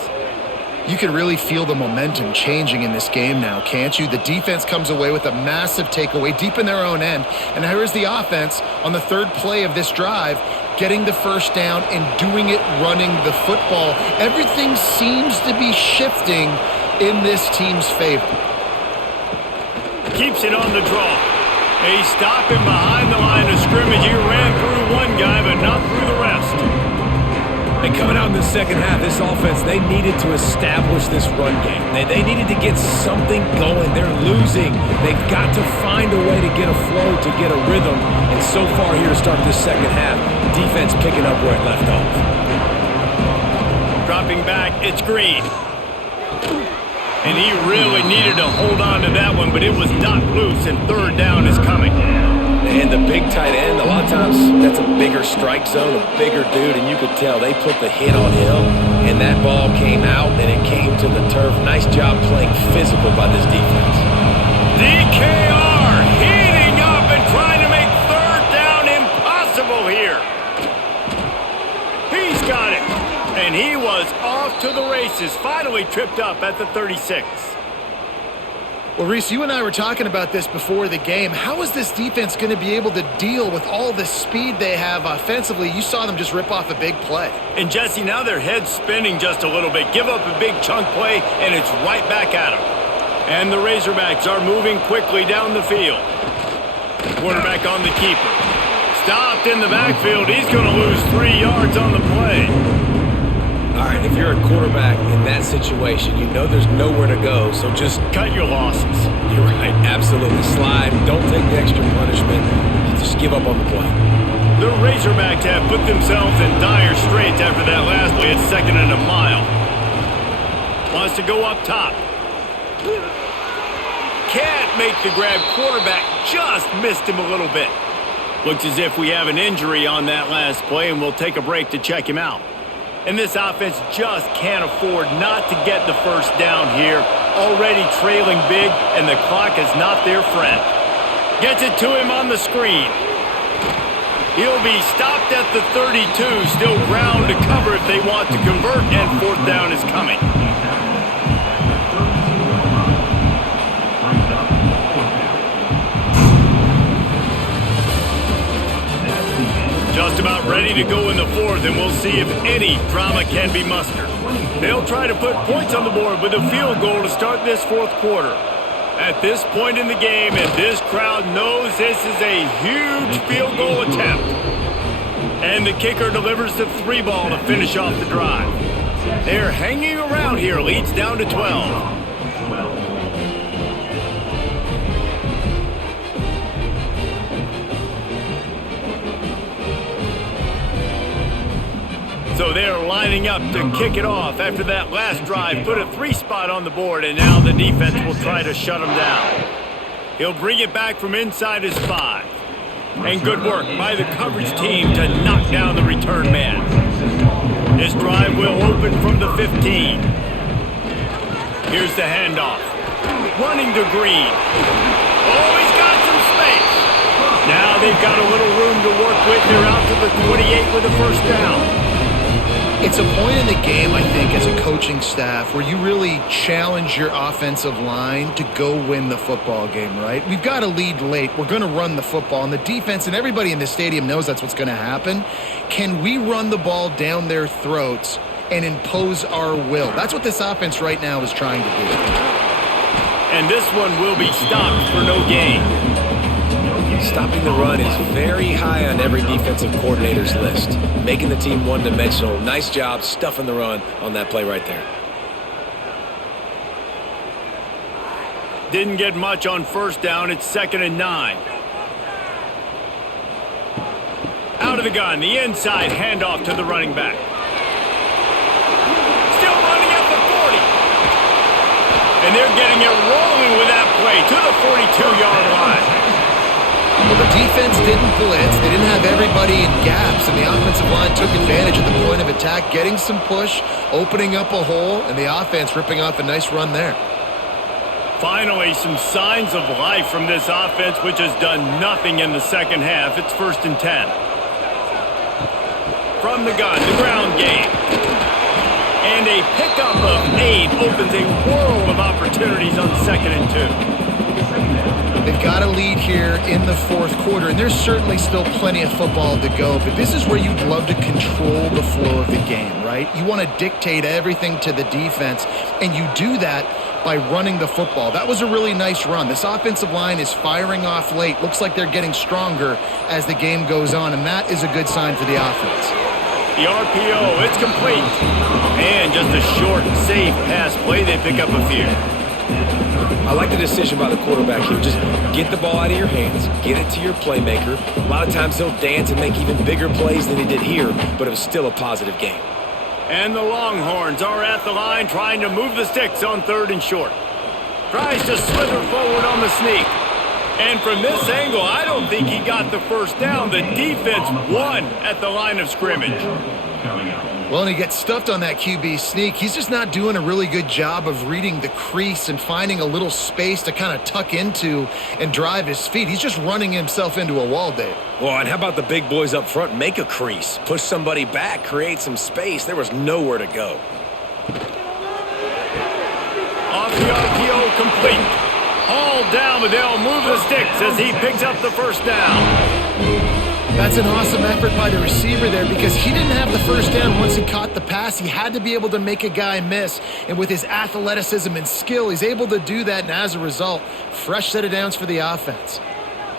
You can really feel the momentum changing in this game now, can't you? The defense comes away with a massive takeaway deep in their own end. And here's the offense on the 3rd play of this drive, getting the first down and doing it running the football. Everything seems to be shifting in this team's favor. Keeps it on the draw. They stop him behind the line of scrimmage. He ran through one guy, but not through the rest. And coming out in the second half, this offense, they needed to establish this run game. They needed to get something going. They're losing. They've got to find a way to get a flow, to get a rhythm. And so far here to start this second half, defense picking up where it left off. Dropping back, it's Green. And he really needed to hold on to that one, but it was knocked loose, and 3rd down is coming. And the big tight end, a lot of times that's a bigger strike zone, a bigger dude, and you could tell they put the hit on him, and that ball came out, and it came to the turf. Nice job playing physical by this defense. DKR heating up and trying to make 3rd down impossible here. He's got it. And he was off to the races, finally tripped up at the 36. Well, Reese, you and I were talking about this before the game. How is this defense going to be able to deal with all the speed they have offensively? You saw them just rip off a big play. And, Jesse, now their head's spinning just a little bit. Give up a big chunk play, and it's right back at them. And the Razorbacks are moving quickly down the field. Quarterback on the keeper. Stopped in the backfield. He's going to lose 3 yards on the play. All right, if you're a quarterback in that situation, you know there's nowhere to go, so just cut your losses. You're right, absolutely. Slide, don't take the extra punishment, just give up on the play. The Razorbacks have put themselves in dire straits after that last play. It's 2nd and a mile. Wants to go up top. Can't make the grab. Quarterback just missed him a little bit. Looks as if we have an injury on that last play, and we'll take a break to check him out. And this offense just can't afford not to get the first down here. Already trailing big, and the clock is not their friend. Gets it to him on the screen. He'll be stopped at the 32. Still ground to cover if they want to convert, and 4th down is coming. Just about ready to go in the fourth, and we'll see if any drama can be mustered. They'll try to put points on the board with a field goal to start this fourth quarter. At this point in the game, and this crowd knows this is a huge field goal attempt. And the kicker delivers the 3-ball to finish off the drive. They're hanging around here, leads down to 12. So they're lining up to kick it off after that last drive. Put a 3-spot on the board, and now the defense will try to shut him down. He'll bring it back from inside his 5. And good work by the coverage team to knock down the return man. This drive will open from the 15. Here's the handoff. Running to Green. Oh, he's got some space. Now they've got a little room to work with. They're out to the 28 with a first down. It's a point in the game, I think, as a coaching staff where you really challenge your offensive line to go win the football game, right? We've got a lead late. We're going to run the football. And the defense and everybody in the stadium knows that's what's going to happen. Can we run the ball down their throats and impose our will? That's what this offense right now is trying to do. And this one will be stopped for no gain. Stopping the run is very high on every defensive coordinator's list. Making the team one-dimensional. Nice job stuffing the run on that play right there. Didn't get much on first down. It's 2nd and 9. Out of the gun, the inside handoff to the running back. Still running at the 40. And they're getting it rolling with that play to the 42-yard line. Well, the defense didn't blitz. They didn't have everybody in gaps, and the offensive line took advantage of the point of attack, getting some push, opening up a hole, and the offense ripping off a nice run there. Finally, some signs of life from this offense, which has done nothing in the second half. It's 1st and 10. From the gun, the ground game. And a pickup of 8 opens a world of opportunities on 2nd and 2. They've got a lead here in the fourth quarter, and there's certainly still plenty of football to go, but this is where you'd love to control the flow of the game, right? You want to dictate everything to the defense, and you do that by running the football. That was a really nice run. This offensive line is firing off late. Looks like they're getting stronger as the game goes on, and that is a good sign for the offense. The RPO, it's complete. And just a short, safe pass play. They pick up a few. I like the decision by the quarterback here. Just get the ball out of your hands, get it to your playmaker. A lot of times he'll dance and make even bigger plays than he did here, but it was still a positive game. And the Longhorns are at the line trying to move the sticks on 3rd and short. Tries to slither forward on the sneak. And from this angle, I don't think he got the first down. The defense won at the line of scrimmage. Well, and he gets stuffed on that QB sneak. He's just not doing a really good job of reading the crease and finding a little space to kind of tuck into and drive his feet. He's just running himself into a wall, Dave. Well, and how about the big boys up front? Make a crease, push somebody back, create some space. There was nowhere to go. Off the RPO, complete. All down, but they'll move the sticks as he picks up the first down. That's an awesome effort by the receiver there because he didn't have the first down once he caught the pass. He had to be able to make a guy miss. And with his athleticism and skill, he's able to do that. And as a result, fresh set of downs for the offense.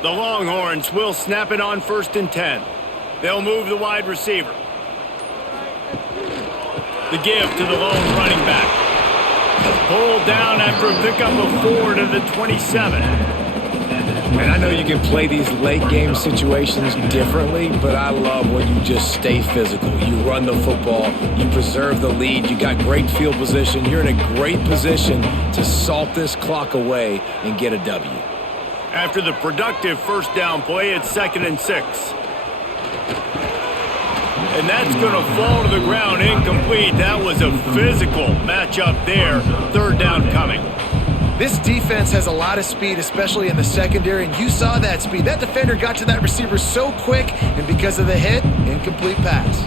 The Longhorns will snap it on 1st and 10. They'll move the wide receiver. The give to the lone running back. Pulled down after a pickup of 4 to the 27. And I know you can play these late game situations differently, but I love when you just stay physical. You run the football, you preserve the lead, you got great field position. You're in a great position to salt this clock away and get a W. After the productive first down play, it's 2nd and 6. And that's going to fall to the ground incomplete. That was a physical matchup there. 3rd down coming. This defense has a lot of speed, especially in the secondary, and you saw that speed. That defender got to that receiver so quick, and because of the hit, incomplete pass.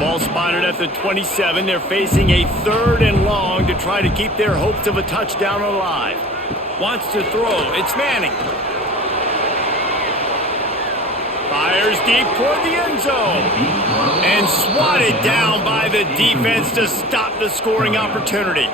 Ball spotted at the 27. They're facing a 3rd and long to try to keep their hopes of a touchdown alive. Wants to throw. It's Manning. Fires deep toward the end zone. And swatted down by the defense to stop the scoring opportunity.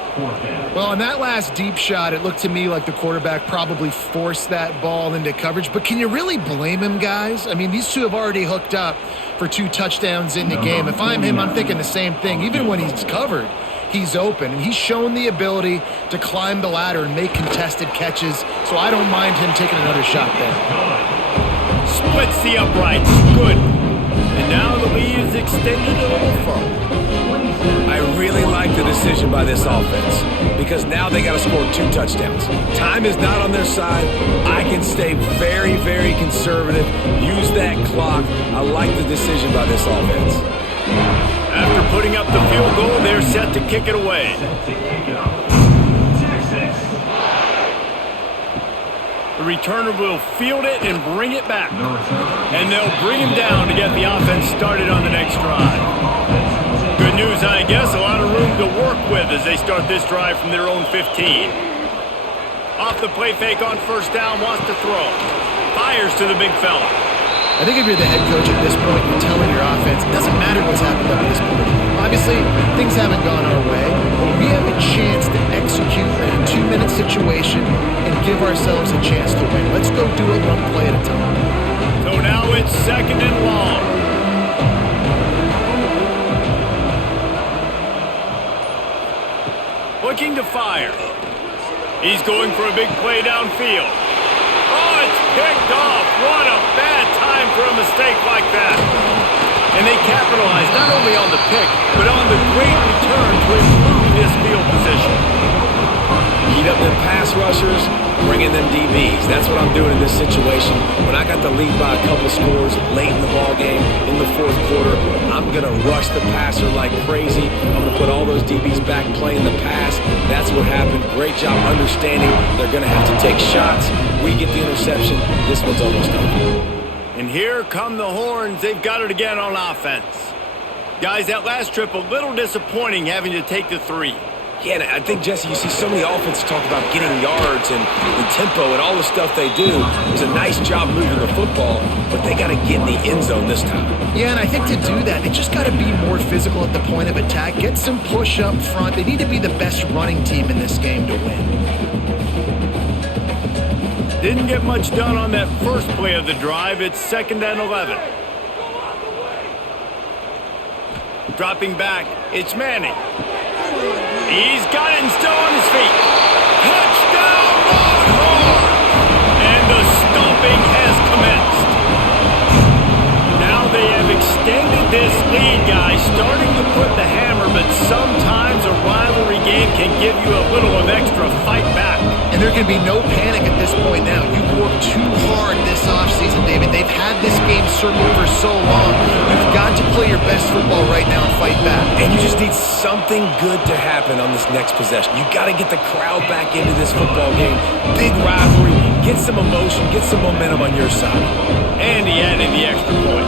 Well, on that last deep shot, it looked to me like the quarterback probably forced that ball into coverage. But can you really blame him, guys? I mean, these two have already hooked up for 2 touchdowns in the game. If I'm him, I'm thinking the same thing. Even when he's covered, he's open. And he's shown the ability to climb the ladder and make contested catches. So I don't mind him taking another shot there. Splits the uprights. Good. And now the lead is extended a little further. I really like the decision by this offense because now they got to score 2 touchdowns. Time is not on their side. I can stay very, very conservative, use that clock. I like the decision by this offense. After putting up the field goal, they're set to kick it away. The returner will field it and bring it back. And they'll bring him down to get the offense started on the next drive. Good news, I guess. A lot of room to work with as they start this drive from their own 15. Off the play fake on first down, wants to throw. Fires to the big fella. I think if you're the head coach at this point, you're telling your offense, it doesn't matter what's happened up to this point. Obviously, things haven't gone our way, but we have a chance to execute a 2-minute situation and give ourselves a chance to win. Let's go do it one play at a time. So now it's 2nd and long. Looking to fire. He's going for a big play downfield. Oh, it's picked off. What a bad time for a mistake like that. And they capitalize not only on the pick, but on the great return to improve this field position. Heat up them pass rushers, bring in them DBs. That's what I'm doing in this situation. When I got the lead by a couple scores late in the ball game, in the 4th quarter, I'm going to rush the passer like crazy. I'm going to put all those DBs back playing the pass. That's what happened. Great job understanding they're going to have to take shots. We get the interception. This one's almost over. And here come the horns. They've got it again on offense. Guys, that last trip a little disappointing having to take the 3. Yeah, and I think, Jesse, you see so many offenses talk about getting yards and tempo and all the stuff they do. It's a nice job moving the football, but they got to get in the end zone this time. Yeah, and I think to do that, they just got to be more physical at the point of attack. Get some push up front. They need to be the best running team in this game to win. Didn't get much done on that first play of the drive. It's 2nd and 11. Dropping back, it's Manning. He's got it and still on his feet. Touchdown, Longhorns! And the stomping has commenced. Now they have extended this lead, guys, starting to put the hammer, but sometimes a rivalry game can give you a little of extra fight back. And there can be no panic at this point now. You've worked too hard this offseason, David. They've had this game circled for so long. You've got to play your best football right now and fight back. And you just need something good to happen on this next possession. You got to get the crowd back into this football game. Big rivalry. Get some emotion. Get some momentum on your side. And he added the extra point.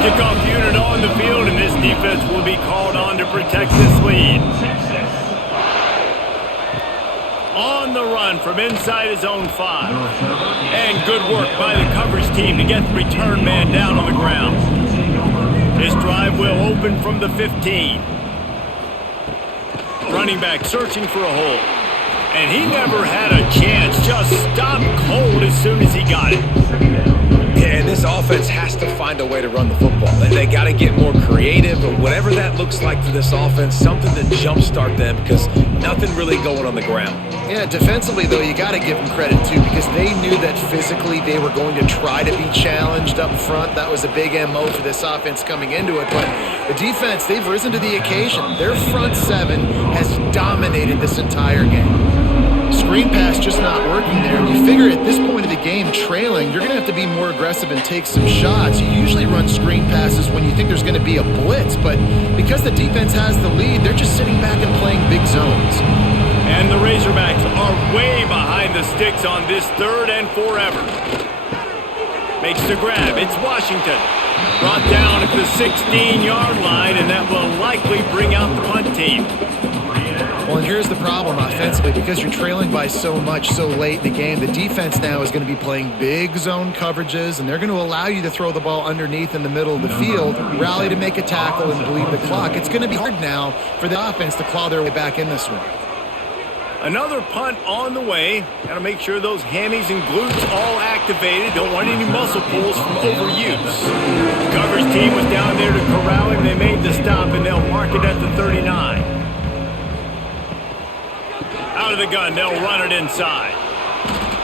Kickoff unit on the field, and this defense will be called on to protect this lead. On the run from inside his own 5. And good work by the coverage team to get the return man down on the ground. This drive will open from the 15. Running back searching for a hole. And he never had a chance, just stopped cold as soon as he got it. Yeah, and this offense has to find a way to run the football. They got to get more creative, or whatever that looks like for this offense, something to jumpstart them because nothing really going on the ground. Yeah, defensively, though, you got to give them credit, too, because they knew that physically they were going to try to be challenged up front. That was a big MO for this offense coming into it. But the defense, they've risen to the occasion. Their front 7 has dominated this entire game. Screen pass just not working there. You figure at this point of the game, trailing, you're going to have to be more aggressive and take some shots. You usually run screen passes when you think there's going to be a blitz, but because the defense has the lead, they're just sitting back and playing big zones. And the Razorbacks are way behind the sticks on this 3rd and forever. Makes the grab. It's Washington. Brought down at the 16-yard line, and that will likely bring out the punt team. Well, and here's the problem offensively. Because you're trailing by so much so late in the game, the defense now is going to be playing big zone coverages, and they're going to allow you to throw the ball underneath in the middle of the field, rally to make a tackle, and bleed the clock. It's going to be hard now for the offense to claw their way back in this one. Another punt on the way. Got to make sure those hammies and glutes all activated. Don't want any muscle pulls from overuse. The coverage team was down there to corral him. They made the stop, and they'll mark it at the 39. Out of the gun, they'll run it inside.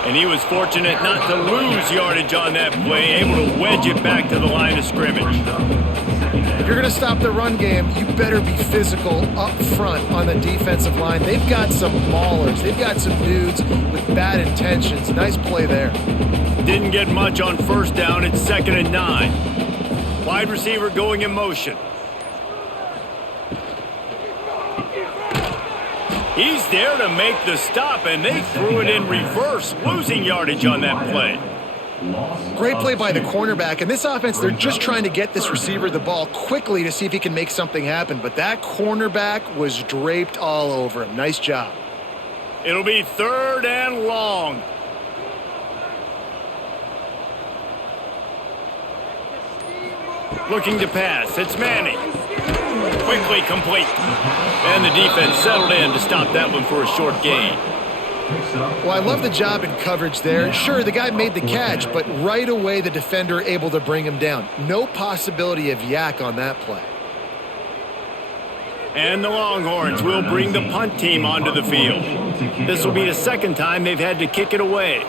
And he was fortunate not to lose yardage on that play, able to wedge it back to the line of scrimmage. If you're going to stop the run game, you better be physical up front on the defensive line. They've got some maulers. They've got some dudes with bad intentions. Nice play there. Didn't get much on first down. It's 2nd and 9. Wide receiver going in motion. He's there to make the stop, and they threw it in reverse, losing yardage on that play. Great play by the cornerback. And this offense, they're just trying to get this receiver the ball quickly to see if he can make something happen. But that cornerback was draped all over him. Nice job. It'll be 3rd and long. Looking to pass. It's Manning. Quickly complete. And the defense settled in to stop that one for a short gain. Well, I love the job in coverage there. Sure, the guy made the catch, but right away the defender able to bring him down. No possibility of yak on that play. And the Longhorns will bring the punt team onto the field. This will be the 2nd time they've had to kick it away.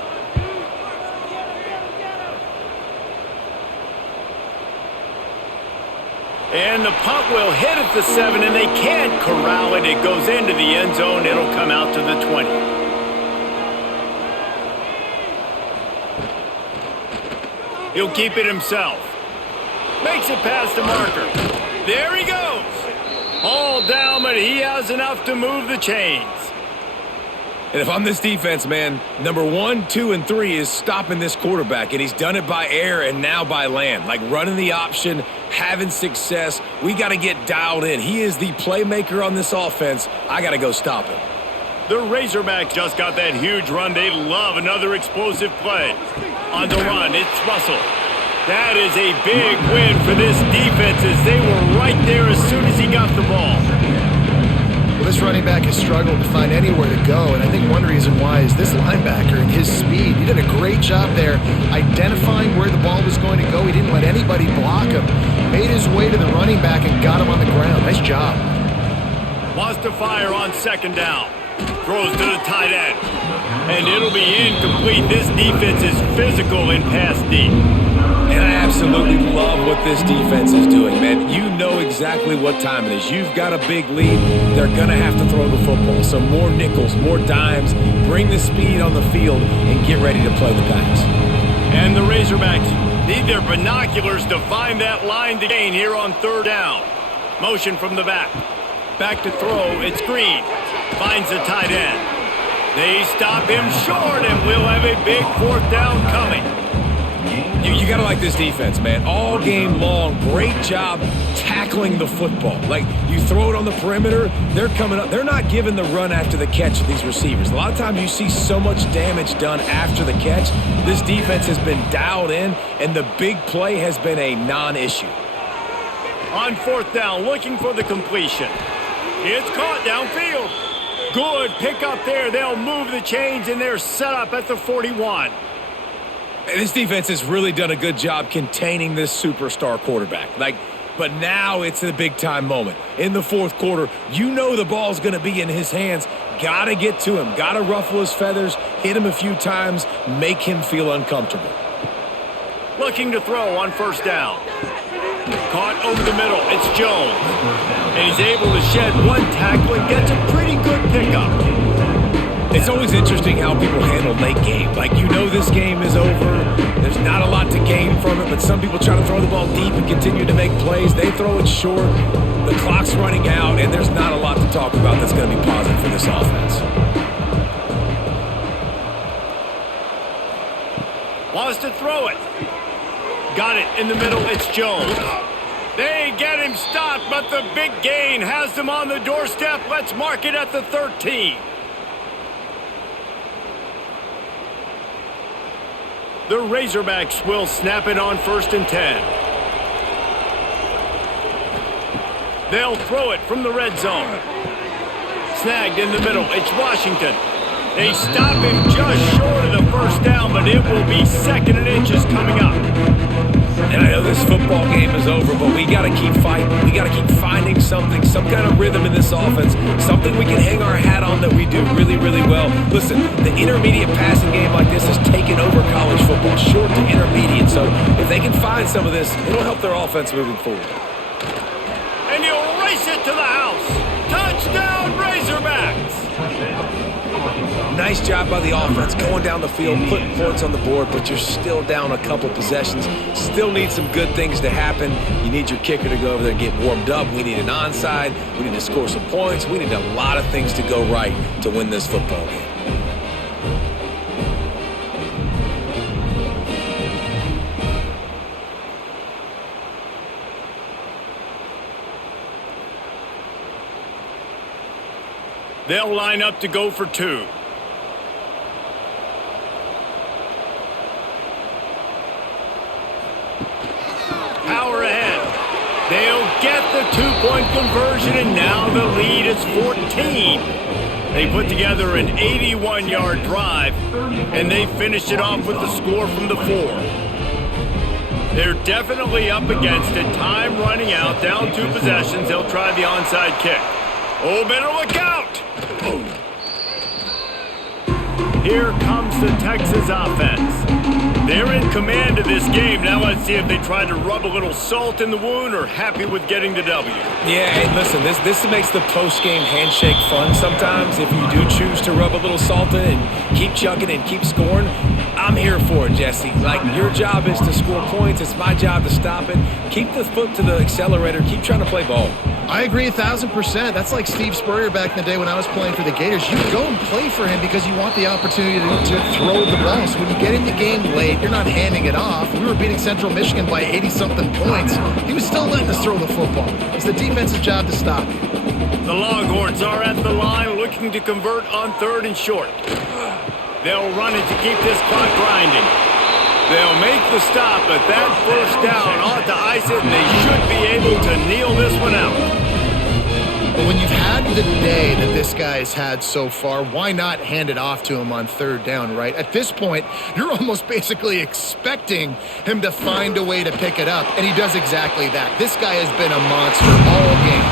And the punt will hit at the 7, and they can't corral it. It goes into the end zone. It'll come out to the 20. He'll keep it himself. Makes it past the marker. There he goes. All down, but he has enough to move the chains. And if I'm this defense, man, number 1, 2, and 3 is stopping this quarterback, and he's done it by air and now by land. Like running the option, having success. We got to get dialed in. He is the playmaker on this offense. I got to go stop him. The Razorbacks just got that huge run. They love another explosive play. On the run, it's Russell. That is a big win for this defense as they were right there as soon as he got the ball. Well, this running back has struggled to find anywhere to go, and I think one reason why is this linebacker and his speed. He did a great job there identifying where the ball was going to go. He didn't let anybody block him. Made his way to the running back and got him on the ground. Nice job. Wants to fire on 2nd down. Throws to the tight end. And it'll be incomplete. This defense is physical in pass deep. And I absolutely love what this defense is doing, man. You know exactly what time it is. You've got a big lead. They're going to have to throw the football. So more nickels, more dimes. Bring the speed on the field and get ready to play the pass. And the Razorbacks need their binoculars to find that line to gain here on 3rd down. Motion from the back. Back to throw. It's Green. Finds the tight end. They stop him short, and we'll have a big 4th down coming. You got to like this defense, man. All game long, great job tackling the football. Like, you throw it on the perimeter, they're coming up. They're not giving the run after the catch to these receivers. A lot of times you see so much damage done after the catch. This defense has been dialed in, and the big play has been a non-issue. On 4th down, looking for the completion. It's caught downfield. Good pick up there. They'll move the chains, and they're set up at the 41. This defense has really done a good job containing this superstar quarterback. But now it's the big-time moment. In the 4th quarter, you know the ball's going to be in his hands. Got to get to him. Got to ruffle his feathers, hit him a few times, make him feel uncomfortable. Looking to throw on 1st down. Caught over the middle. It's Jones. And he's able to shed one tackle and gets a pretty good pickup. It's always interesting how people handle late game. Like, you know this game is over. There's not a lot to gain from it, but some people try to throw the ball deep and continue to make plays. They throw it short. The clock's running out, and there's not a lot to talk about that's going to be positive for this offense. Wants to throw it. got it in the middle. It's Jones. They get him stopped, but the big gain has them on the doorstep. Let's mark it at the 13. The Razorbacks will snap it on 1st and 10. They'll throw it from the red zone. Snagged in the middle. It's Washington. They stop him just short of the first down, but it will be 2nd and inches coming up. And I know this football game is over, but we got to keep fighting. We got to keep finding something, some kind of rhythm in this offense, something we can hang our hat on that we do really, really well. Listen, the intermediate passing game like this has taken over college football, short to intermediate. So if they can find some of this, it'll help their offense moving forward. And he'll race it to the house. Touchdown, Razorbacks! Nice job by the offense going down the field, putting points on the board, but you're still down a couple possessions. Still need some good things to happen. You need your kicker to go over there and get warmed up. We need an onside. We need to score some points. We need a lot of things to go right to win this football game. They'll line up to go for 2. Power ahead. They'll get the 2-point conversion, and now the lead is 14. They put together an 81-yard drive, and they finished it off with the score from the 4. They're definitely up against it. Time running out, down 2 possessions. They'll try the onside kick. Oh, better look out! Here comes the Texas offense. They're in command of this game. Now let's see if they try to rub a little salt in the wound or happy with getting the W. Yeah, hey, listen, this makes the post-game handshake fun sometimes. If you do choose to rub a little salt in and keep chucking and keep scoring, I'm here for it, Jesse. Like, your job is to score points. It's my job to stop it. Keep the foot to the accelerator. Keep trying to play ball. I agree 1,000%. That's like Steve Spurrier back in the day when I was playing for the Gators. You go and play for him because you want the opportunity to throw the ball. So when you get in the game late, you're not handing it off. We were beating Central Michigan by 80-something points. He was still letting us throw the football. It's the defensive job to stop. The Longhorns are at the line looking to convert on 3rd and short. They'll run it to keep this clock grinding. They'll make the stop, but that first down ought to ice it, and they should be able to kneel this one out. But when you've had the day that this guy's had so far, why not hand it off to him on 3rd down, right? At this point, you're almost basically expecting him to find a way to pick it up, and he does exactly that. This guy has been a monster all game.